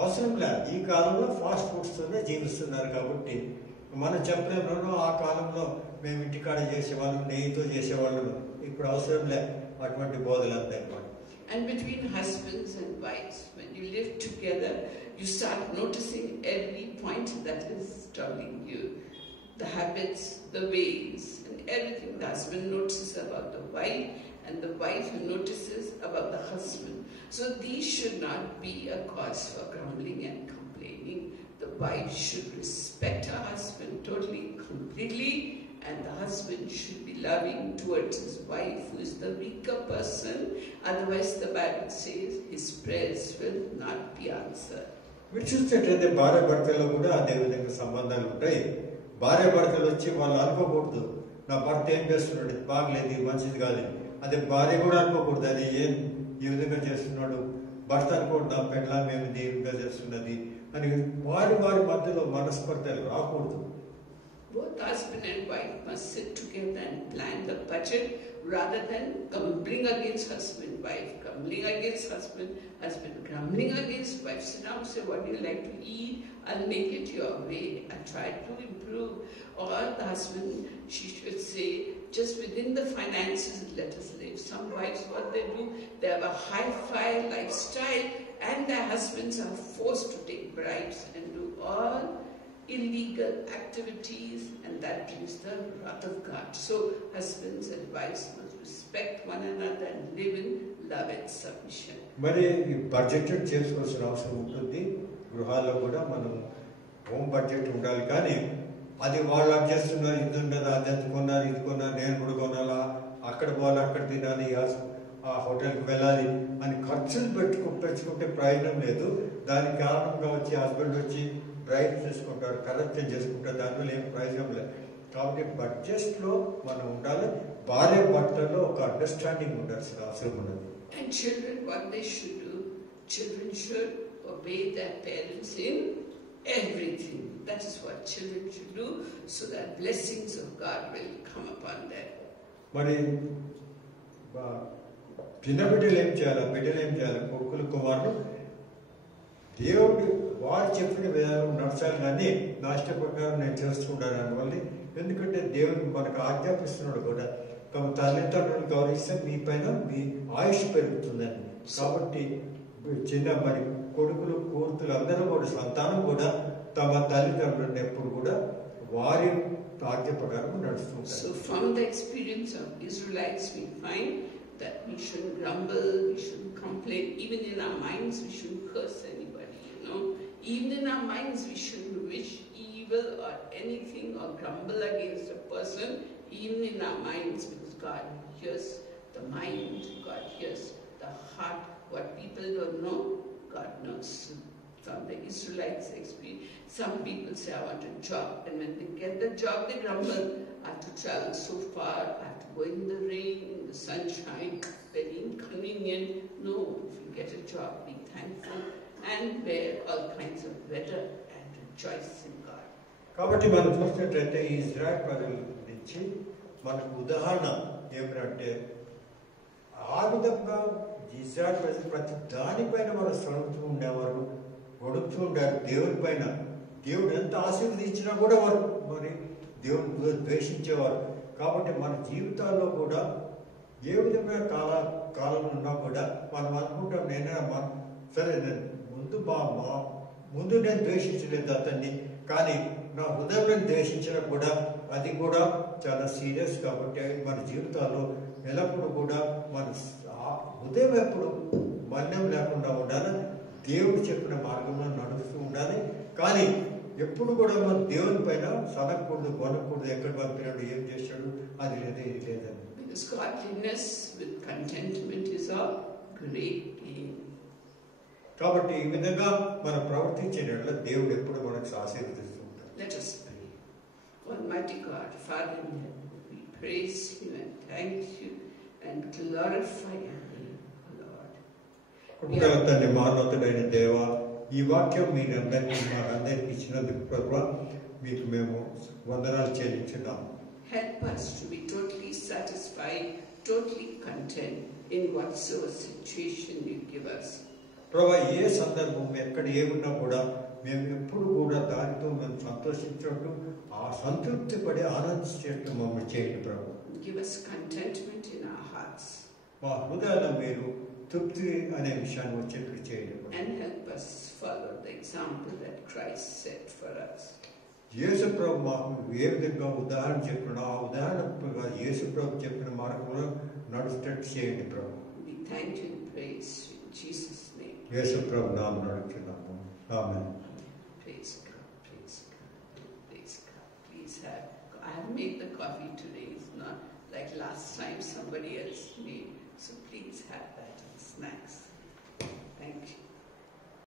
అవసరం లేదు. ఈ కాలంలో ఫాస్ట్ ఫుడ్స్తోనే జీవిస్తున్నారు కాబట్టి మనం చెప్పలేము ఆ కాలంలో మేము ఇంటికాడ చేసేవాళ్ళం, నెయ్యితో చేసేవాళ్ళం. ఇప్పుడు అవసరం లేదు అటువంటి బోధలు అంతా. And between husbands and wives, when you live together, you start noticing every point that is troubling you. The habits, the ways, and everything. The husband notices about the wife, and the wife notices about the husband. So these should not be a cause for grumbling and complaining. The wife should respect her husband totally, completely, and the husband should be loving towards his wife, who is the weaker person. Otherwise, the Bible says his prayers will not be answered. మీరు చూసినట్లయితే భార్య భర్తల్లో కూడా అదే విధంగా సంబంధాలు ఉంటాయి. భార్య భర్తలు వచ్చి వాళ్ళు అనుకోకూడదు నా భర్త ఏం చేస్తున్నాడు, ఇది బాగలేదు, ఇది మంచిది కాదు. అదే భార్య కూడా అనుకోకూడదు అది ఏం ఈ విధంగా చేస్తున్నాడు. భర్త అనుకోకూడదు నా పెళ్ళాం ఏమిది ఈ విధంగా చేస్తున్నది అని. వారి మధ్యలో మనస్పర్ధలు రాకూడదు. Both husband and wife must sit together and plan the budget rather than grumbling against husband, wife grumbling against husband, husband grumbling against wife. Sit down and say, what do you like to eat? I'll make it your way. I'll try to improve. Or the husband, she should say, just within the finances, let us live. Some wives, what they do, they have a hi-fi lifestyle and their husbands are forced to take bribes and do all illegal activities, and that brings the wrath of God. So husbands and wives must respect one another and live in love and submission. మరి budget చేసుకోవాల్సిన అవసరం ఉంటుంది. గృహాల్లో కూడా మనం home budget ఉండాలి. కానీ అది వాళ్ళు అది చేస్తున్నారు, ఇది ఉండదు, అది ఎంత కొన్నారు, ఇది కొన్నారు, నేను కూడా కొనాలా, అక్కడ పోవాలి, అక్కడ తినాలి, ఆ హోటల్కి వెళ్ళాలి అని ఖర్చులు పెంచుకుంటే ప్రయోజనం లేదు. దానికి కారణంగా వచ్చి హస్బెండ్ వచ్చి డ్రైవ్ చేసుకుంటారు, కరప్షన్ చేసుకుంటారు, దానివల్ల ఏం ప్రయోజనం లేదు. కాబట్టి బడ్జెట్లో మనం ఉండాలి. భార్య భర్తలో ఒక అండర్స్టాండింగ్ ఉండాల్సిన అవసరం ఉన్నది. And children, what they should do, children should obey their parents in everything. That is what children should do, so that blessings of God will come upon them. మరి చిన్న బిడ్డలు ఏం చేయాలి, బిడ్డలు ఏం చేయాలి, కొడుకులు కుమారులు దేవుడు వారు చెప్పిన విధానం నడచాలి. కానీ నా ఇష్ట ప్రకారం నేను చేస్తుంటాను అందువల్ల. ఎందుకంటే దేవుడు మనకు ఆజ్ఞాపిస్తున్నాడు కూడా, తమ తల్లిదండ్రులను గౌరవిస్తే మీ పైన మీ ఆయుష్ పెరుగుతుందని. కాబట్టి చిన్న మరి కొడుకులు కూతురు అందరూ కూడా సంతానం కూడా తమ తల్లిదండ్రులను ఎప్పుడు కూడా వారి ఆజ్ఞ ప్రకారం నడుస్తుంటారు. So from the experience of Israelites we find that we shouldn't grumble, we shouldn't complain. Even in our minds we shouldn't curse anybody, you know. Even in our minds we shouldn't wish evil or anything or grumble against a person, even in our minds, because God hears the mind, God hears the heart. What people don't know, God knows. From the Israelites' experience, some people say, I want a job, and when they get the job, they grumble. I have to travel so far, I have to go in the rain, in the sunshine, very inconvenient. No, if you get a job, be thankful and bear all kinds of weather and rejoice in God. కాబట్టి మనం చూసినట్లయితే ఈ Israel ప్రజల నుంచి మనకు ఉదాహరణ ఏమిటంటే ఆ విధంగా ఇజ్రాయెల్ ప్రజలు ప్రతి దానిపైన వారు సడుతూ ఉండేవారు, గొడుగుతూ ఉండారు దేవుని పైన. దేవుడు ఎంత ఆశీర్వదించినా కూడా వారు మరి దేవుని ద్వేషించేవారు. కాబట్టి మన జీవితాల్లో కూడా ఏ విధమైన కాలం ఉన్నా కూడా మనం అనుకుంటాం, సరే ముందు నేను ద్వేషించలేదు అతన్ని, కానీ నా హృదయంలో ద్వేషించినా కూడా అది కూడా చాలా సీరియస్. కాబట్టి మన జీవితాల్లో ఎల్లప్పుడూ కూడా మన హృదయం ఎప్పుడు మన్యం లేకుండా ఉండాలి, దేవుడు చెప్పిన మార్గంలో నడుస్తూ ఉండాలి. కానీ ఎప్పుడు కూడా మనం దేవుని పైన సనకూడదు, కొనకూడదు, ఎక్కడ పంపినాడు, ఏం చేశాడు, అది లేదా ఇది లేదని. Because godliness with contentment is a great gain. కాబట్టి ఈ విధంగా మనం ప్రవర్తించేటట్ల దేవుడు ఎప్పుడు మనకు ఆశీర్వదిస్తూ ఉంటాడు. Let us pray. Almighty God, Father in heaven, we praise you and thank you and glorify your name, Lord. కృపగల తండ్రి, మహోన్నతుడైన దేవా, ఈ వాక్యం మనందరికీ ఇచ్చినందుకు ప్రభువా మీకు మేము వందనాలు చెల్లించున్నాము. Help us to be totally satisfied, totally content in whatsoever situation you give us. ప్రభా, ఏ సందర్భం ఎక్కడ ఏమున్నా కూడా మేము ఎప్పుడు కూడా దానితో మేము సంతోషించట్టు, ఆ సంతృప్తి పడి ఆనందించేట్టు మమ్మల్ని చేయండి ప్రభు. Give us contentment in our hearts. మా హృదయాల్లో మీరు తృప్తి అనే విషయాన్ని వచ్చేట్టు చేయండి. And help us follow the example that Christ set for us. యేసు ప్రభు మాకు ఏ విధంగా ఉదాహరణ చెప్పినా ఆ ఉదాహరణ యేసు ప్రభు చెప్పిన మార్గంలో నడుస్తట్టు చేయండి ప్రభు. We thank you and praise you in Jesus' name. యేసు ప్రభు నామమున నడుచున్నాము. ఆమేన్. Praise God, praise God, praise God. Please have, I have made the coffee today. It's not like last time somebody else made. So please have that as snacks.